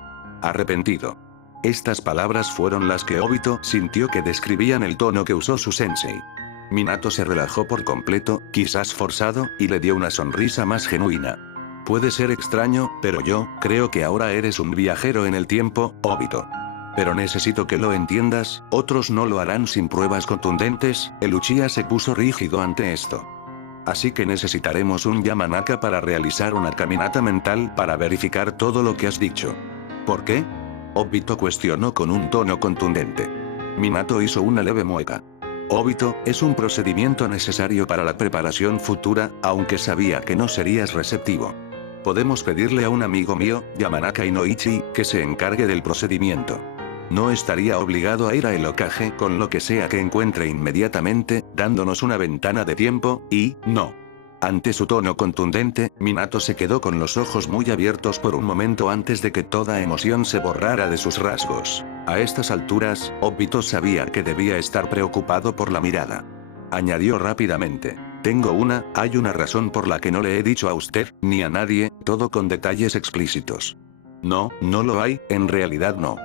Arrepentido. Estas palabras fueron las que Obito sintió que describían el tono que usó su sensei. Minato se relajó por completo, quizás forzado, y le dio una sonrisa más genuina. Puede ser extraño, pero yo creo que ahora eres un viajero en el tiempo, Obito. Pero necesito que lo entiendas, otros no lo harán sin pruebas contundentes. El Uchiha se puso rígido ante esto. Así que necesitaremos un Yamanaka para realizar una caminata mental para verificar todo lo que has dicho. ¿Por qué? Obito cuestionó con un tono contundente. Minato hizo una leve mueca. Obito, es un procedimiento necesario para la preparación futura, aunque sabía que no serías receptivo. Podemos pedirle a un amigo mío, Yamanaka Inoichi, que se encargue del procedimiento. No estaría obligado a ir a el Hokage con lo que sea que encuentre inmediatamente, dándonos una ventana de tiempo, y, no. Ante su tono contundente, Minato se quedó con los ojos muy abiertos por un momento antes de que toda emoción se borrara de sus rasgos. A estas alturas, Obito sabía que debía estar preocupado por la mirada. Añadió rápidamente. Hay una razón por la que no le he dicho a usted, ni a nadie, todo con detalles explícitos. No, no lo hay, en realidad no.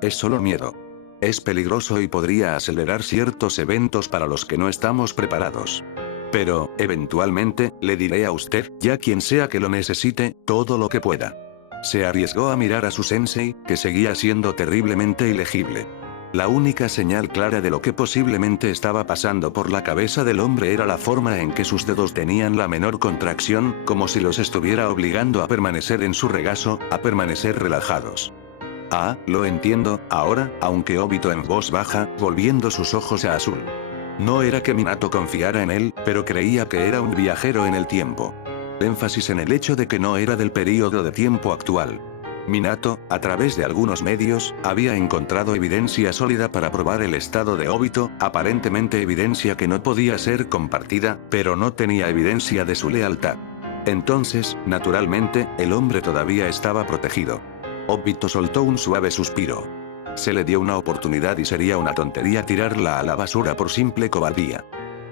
Es solo miedo. Es peligroso y podría acelerar ciertos eventos para los que no estamos preparados. Pero, eventualmente, le diré a usted, ya quien sea que lo necesite, todo lo que pueda. Se arriesgó a mirar a su sensei, que seguía siendo terriblemente ilegible. La única señal clara de lo que posiblemente estaba pasando por la cabeza del hombre era la forma en que sus dedos tenían la menor contracción, como si los estuviera obligando a permanecer en su regazo, a permanecer relajados. Ah, lo entiendo, ahora, aunque Obito en voz baja, volviendo sus ojos a azul. No era que Minato confiara en él, pero creía que era un viajero en el tiempo. Énfasis en el hecho de que no era del período de tiempo actual. Minato, a través de algunos medios, había encontrado evidencia sólida para probar el estado de Obito, aparentemente evidencia que no podía ser compartida, pero no tenía evidencia de su lealtad. Entonces, naturalmente, el hombre todavía estaba protegido. Obito soltó un suave suspiro. Se le dio una oportunidad y sería una tontería tirarla a la basura por simple cobardía.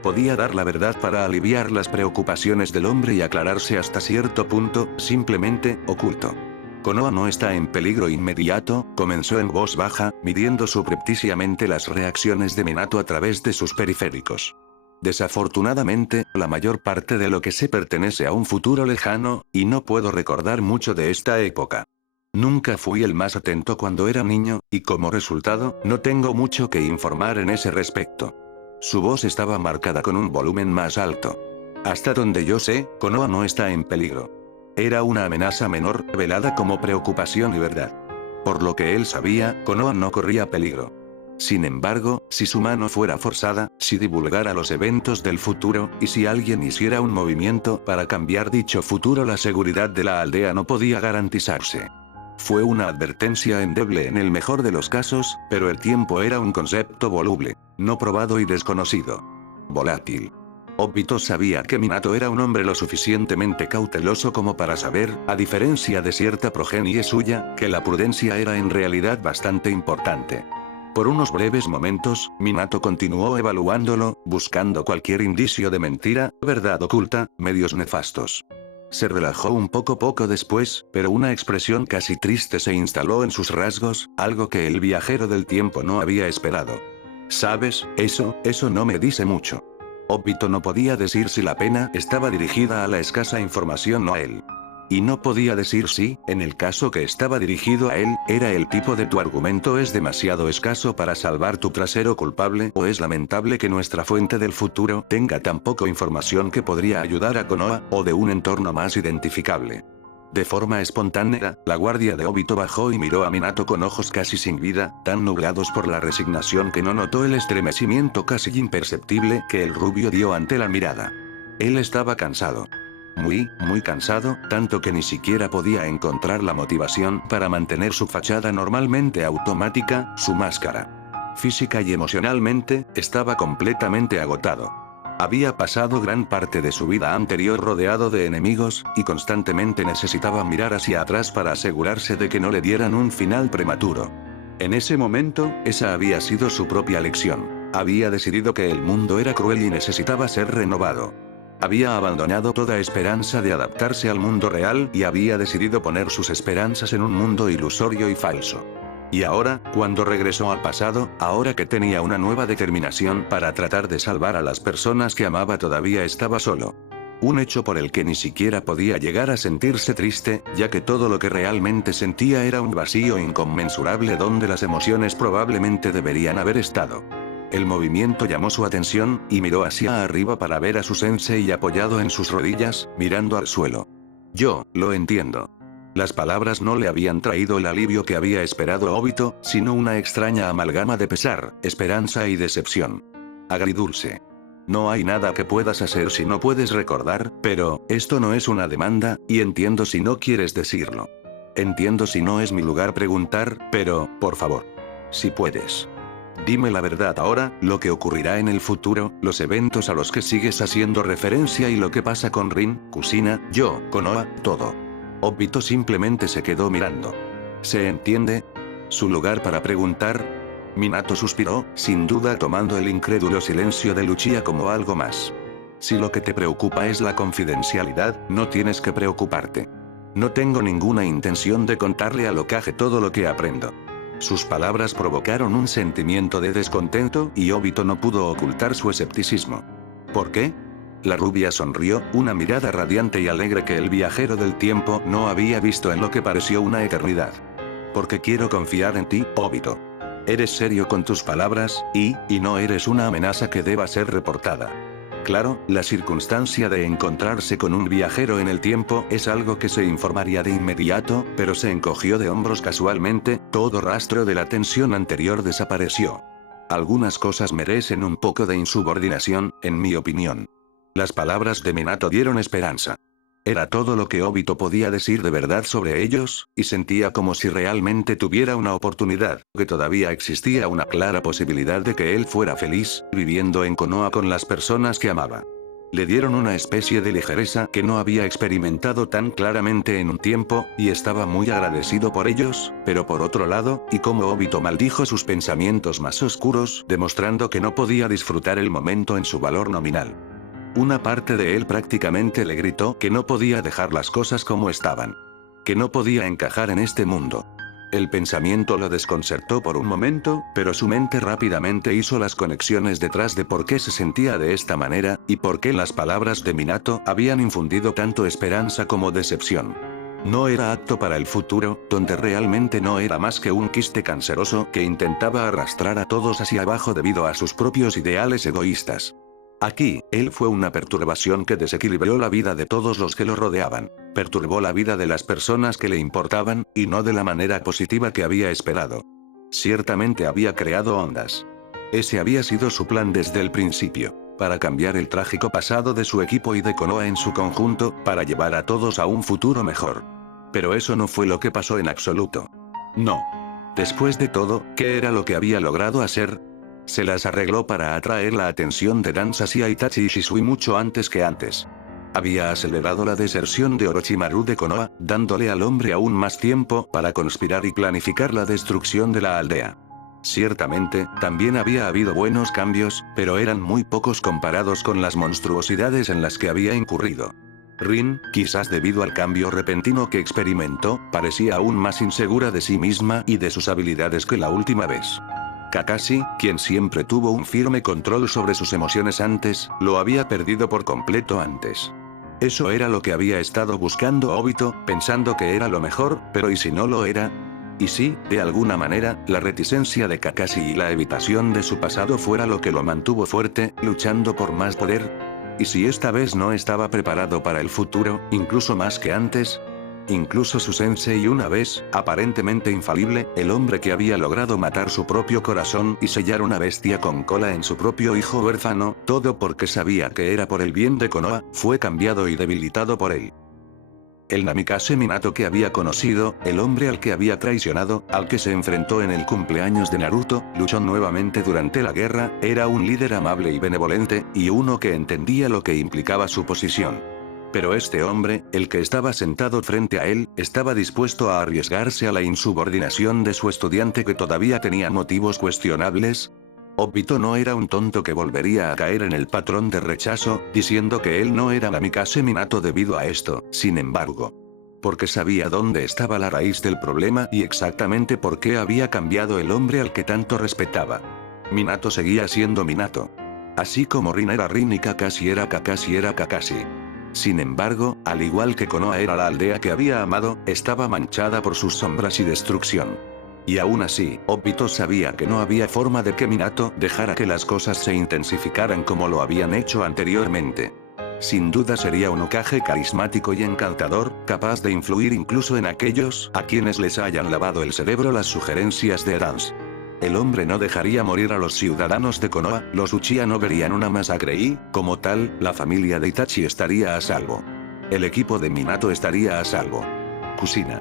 Podía dar la verdad para aliviar las preocupaciones del hombre y aclararse hasta cierto punto, simplemente, oculto. Konoha no está en peligro inmediato, comenzó en voz baja, midiendo subrepticiamente las reacciones de Minato a través de sus periféricos. Desafortunadamente, la mayor parte de lo que sé pertenece a un futuro lejano, y no puedo recordar mucho de esta época. Nunca fui el más atento cuando era niño, y como resultado, no tengo mucho que informar en ese respecto. Su voz estaba marcada con un volumen más alto. Hasta donde yo sé, Konoha no está en peligro. Era una amenaza menor, velada como preocupación y verdad. Por lo que él sabía, Konoha no corría peligro. Sin embargo, si su mano fuera forzada, si divulgara los eventos del futuro, y si alguien hiciera un movimiento para cambiar dicho futuro, la seguridad de la aldea no podía garantizarse. Fue una advertencia endeble en el mejor de los casos, pero el tiempo era un concepto voluble, no probado y desconocido. Volátil. Obito sabía que Minato era un hombre lo suficientemente cauteloso como para saber, a diferencia de cierta progenie suya, que la prudencia era en realidad bastante importante. Por unos breves momentos, Minato continuó evaluándolo, buscando cualquier indicio de mentira, verdad oculta, medios nefastos. Se relajó un poco después, pero una expresión casi triste se instaló en sus rasgos, algo que el viajero del tiempo no había esperado. ¿Sabes, eso no me dice mucho? Obito no podía decir si la pena estaba dirigida a la escasa información o a él. Y no podía decir si, en el caso que estaba dirigido a él, era el tipo de tu argumento es demasiado escaso para salvar tu trasero culpable o es lamentable que nuestra fuente del futuro tenga tan poco información que podría ayudar a Konoha, o de un entorno más identificable. De forma espontánea, la guardia de Obito bajó y miró a Minato con ojos casi sin vida, tan nublados por la resignación que no notó el estremecimiento casi imperceptible que el rubio dio ante la mirada. Él estaba cansado. Muy cansado, tanto que ni siquiera podía encontrar la motivación para mantener su fachada normalmente automática, su máscara. Física y emocionalmente, estaba completamente agotado. Había pasado gran parte de su vida anterior rodeado de enemigos, y constantemente necesitaba mirar hacia atrás para asegurarse de que no le dieran un final prematuro. En ese momento, esa había sido su propia lección. Había decidido que el mundo era cruel y necesitaba ser renovado. Había abandonado toda esperanza de adaptarse al mundo real y había decidido poner sus esperanzas en un mundo ilusorio y falso. Y ahora, cuando regresó al pasado, ahora que tenía una nueva determinación para tratar de salvar a las personas que amaba, todavía estaba solo. Un hecho por el que ni siquiera podía llegar a sentirse triste, ya que todo lo que realmente sentía era un vacío inconmensurable donde las emociones probablemente deberían haber estado. El movimiento llamó su atención, y miró hacia arriba para ver a su sensei apoyado en sus rodillas, mirando al suelo. Yo, lo entiendo. Las palabras no le habían traído el alivio que había esperado Obito, sino una extraña amalgama de pesar, esperanza y decepción. Agridulce. No hay nada que puedas hacer si no puedes recordar, pero, esto no es una demanda, y entiendo si no quieres decirlo. Entiendo si no es mi lugar preguntar, pero, por favor. Si puedes. Dime la verdad ahora, lo que ocurrirá en el futuro, los eventos a los que sigues haciendo referencia y lo que pasa con Rin, Kusina, yo, Konoha, todo. Obito simplemente se quedó mirando. ¿Se entiende? ¿Su lugar para preguntar? Minato suspiró, sin duda tomando el incrédulo silencio de Luchia como algo más. Si lo que te preocupa es la confidencialidad, no tienes que preocuparte. No tengo ninguna intención de contarle a Lokage todo lo que aprendo. Sus palabras provocaron un sentimiento de descontento y Obito no pudo ocultar su escepticismo. ¿Por qué? La rubia sonrió, una mirada radiante y alegre que el viajero del tiempo no había visto en lo que pareció una eternidad. Porque quiero confiar en ti, Obito. Eres serio con tus palabras, y no eres una amenaza que deba ser reportada. Claro, la circunstancia de encontrarse con un viajero en el tiempo es algo que se informaría de inmediato, pero se encogió de hombros casualmente, todo rastro de la tensión anterior desapareció. Algunas cosas merecen un poco de insubordinación, en mi opinión. Las palabras de Minato dieron esperanza. Era todo lo que Obito podía decir de verdad sobre ellos, y sentía como si realmente tuviera una oportunidad, que todavía existía una clara posibilidad de que él fuera feliz, viviendo en Konoha con las personas que amaba. Le dieron una especie de ligereza que no había experimentado tan claramente en un tiempo, y estaba muy agradecido por ellos, pero por otro lado, y como Obito maldijo sus pensamientos más oscuros, demostrando que no podía disfrutar el momento en su valor nominal. Una parte de él prácticamente le gritó que no podía dejar las cosas como estaban. Que no podía encajar en este mundo. El pensamiento lo desconcertó por un momento, pero su mente rápidamente hizo las conexiones detrás de por qué se sentía de esta manera, y por qué las palabras de Minato habían infundido tanto esperanza como decepción. No era apto para el futuro, donde realmente no era más que un quiste canceroso que intentaba arrastrar a todos hacia abajo debido a sus propios ideales egoístas. Aquí, él fue una perturbación que desequilibró la vida de todos los que lo rodeaban. Perturbó la vida de las personas que le importaban, y no de la manera positiva que había esperado. Ciertamente había creado ondas. Ese había sido su plan desde el principio. Para cambiar el trágico pasado de su equipo y de Konoha en su conjunto, para llevar a todos a un futuro mejor. Pero eso no fue lo que pasó en absoluto. No. Después de todo, ¿qué era lo que había logrado hacer? Se las arregló para atraer la atención de Dan hacia Itachi y Shisui mucho antes que antes. Había acelerado la deserción de Orochimaru de Konoha, dándole al hombre aún más tiempo para conspirar y planificar la destrucción de la aldea. Ciertamente, también había habido buenos cambios, pero eran muy pocos comparados con las monstruosidades en las que había incurrido. Rin, quizás debido al cambio repentino que experimentó, parecía aún más insegura de sí misma y de sus habilidades que la última vez. Kakashi, quien siempre tuvo un firme control sobre sus emociones antes, lo había perdido por completo antes. Eso era lo que había estado buscando Obito, pensando que era lo mejor, pero ¿y si no lo era? Y si, de alguna manera, la reticencia de Kakashi y la evitación de su pasado fuera lo que lo mantuvo fuerte, luchando por más poder. ¿Y si esta vez no estaba preparado para el futuro, incluso más que antes? Incluso su sensei una vez, aparentemente infalible, el hombre que había logrado matar su propio corazón y sellar una bestia con cola en su propio hijo huérfano, todo porque sabía que era por el bien de Konoha, fue cambiado y debilitado por él. El Namikaze Minato que había conocido, el hombre al que había traicionado, al que se enfrentó en el cumpleaños de Naruto, luchó nuevamente durante la guerra, era un líder amable y benevolente, y uno que entendía lo que implicaba su posición. Pero este hombre, el que estaba sentado frente a él, estaba dispuesto a arriesgarse a la insubordinación de su estudiante que todavía tenía motivos cuestionables. Obito no era un tonto que volvería a caer en el patrón de rechazo, diciendo que él no era Namikaze Minato debido a esto, sin embargo. Porque sabía dónde estaba la raíz del problema y exactamente por qué había cambiado el hombre al que tanto respetaba. Minato seguía siendo Minato. Así como Rin era Rin y Kakashi era Kakashi. Sin embargo, al igual que Konoha era la aldea que había amado, estaba manchada por sus sombras y destrucción. Y aún así, Obito sabía que no había forma de que Minato dejara que las cosas se intensificaran como lo habían hecho anteriormente. Sin duda sería un Hokage carismático y encantador, capaz de influir incluso en aquellos a quienes les hayan lavado el cerebro las sugerencias de Adams. El hombre no dejaría morir a los ciudadanos de Konoha, los Uchiha no verían una masacre y, como tal, la familia de Itachi estaría a salvo. El equipo de Minato estaría a salvo. Kushina.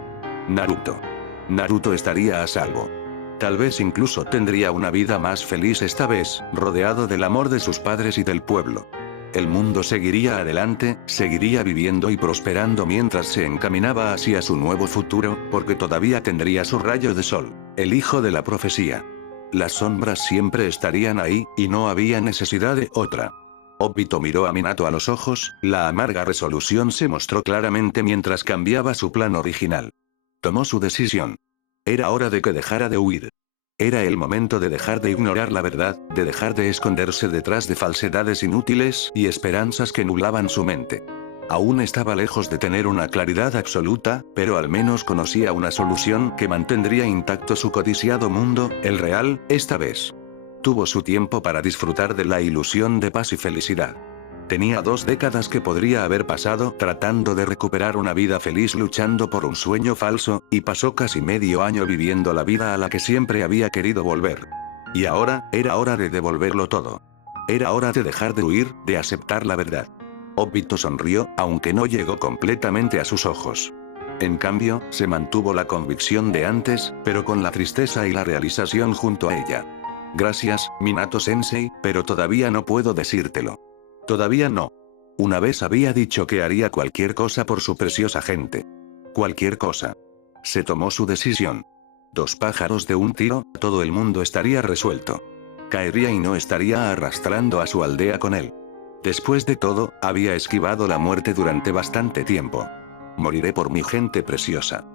Naruto estaría a salvo. Tal vez incluso tendría una vida más feliz esta vez, rodeado del amor de sus padres y del pueblo. El mundo seguiría adelante, seguiría viviendo y prosperando mientras se encaminaba hacia su nuevo futuro, porque todavía tendría su rayo de sol, el hijo de la profecía. Las sombras siempre estarían ahí, y no había necesidad de otra. Obito miró a Minato a los ojos, la amarga resolución se mostró claramente mientras cambiaba su plan original. Tomó su decisión. Era hora de que dejara de huir. Era el momento de dejar de ignorar la verdad, de dejar de esconderse detrás de falsedades inútiles y esperanzas que nublaban su mente. Aún estaba lejos de tener una claridad absoluta, pero al menos conocía una solución que mantendría intacto su codiciado mundo, el real, esta vez. Tuvo su tiempo para disfrutar de la ilusión de paz y felicidad. Tenía 2 décadas que podría haber pasado tratando de recuperar una vida feliz luchando por un sueño falso, y pasó casi medio año viviendo la vida a la que siempre había querido volver. Y ahora, era hora de devolverlo todo. Era hora de dejar de huir, de aceptar la verdad. Obito sonrió, aunque no llegó completamente a sus ojos. En cambio, se mantuvo la convicción de antes, pero con la tristeza y la realización junto a ella. Gracias, Minato-sensei, pero todavía no puedo decírtelo. Todavía no. Una vez había dicho que haría cualquier cosa por su preciosa gente. Cualquier cosa. Se tomó su decisión. 2 pájaros de un tiro, todo el mundo estaría resuelto. Caería y no estaría arrastrando a su aldea con él. Después de todo, había esquivado la muerte durante bastante tiempo. Moriré por mi gente preciosa.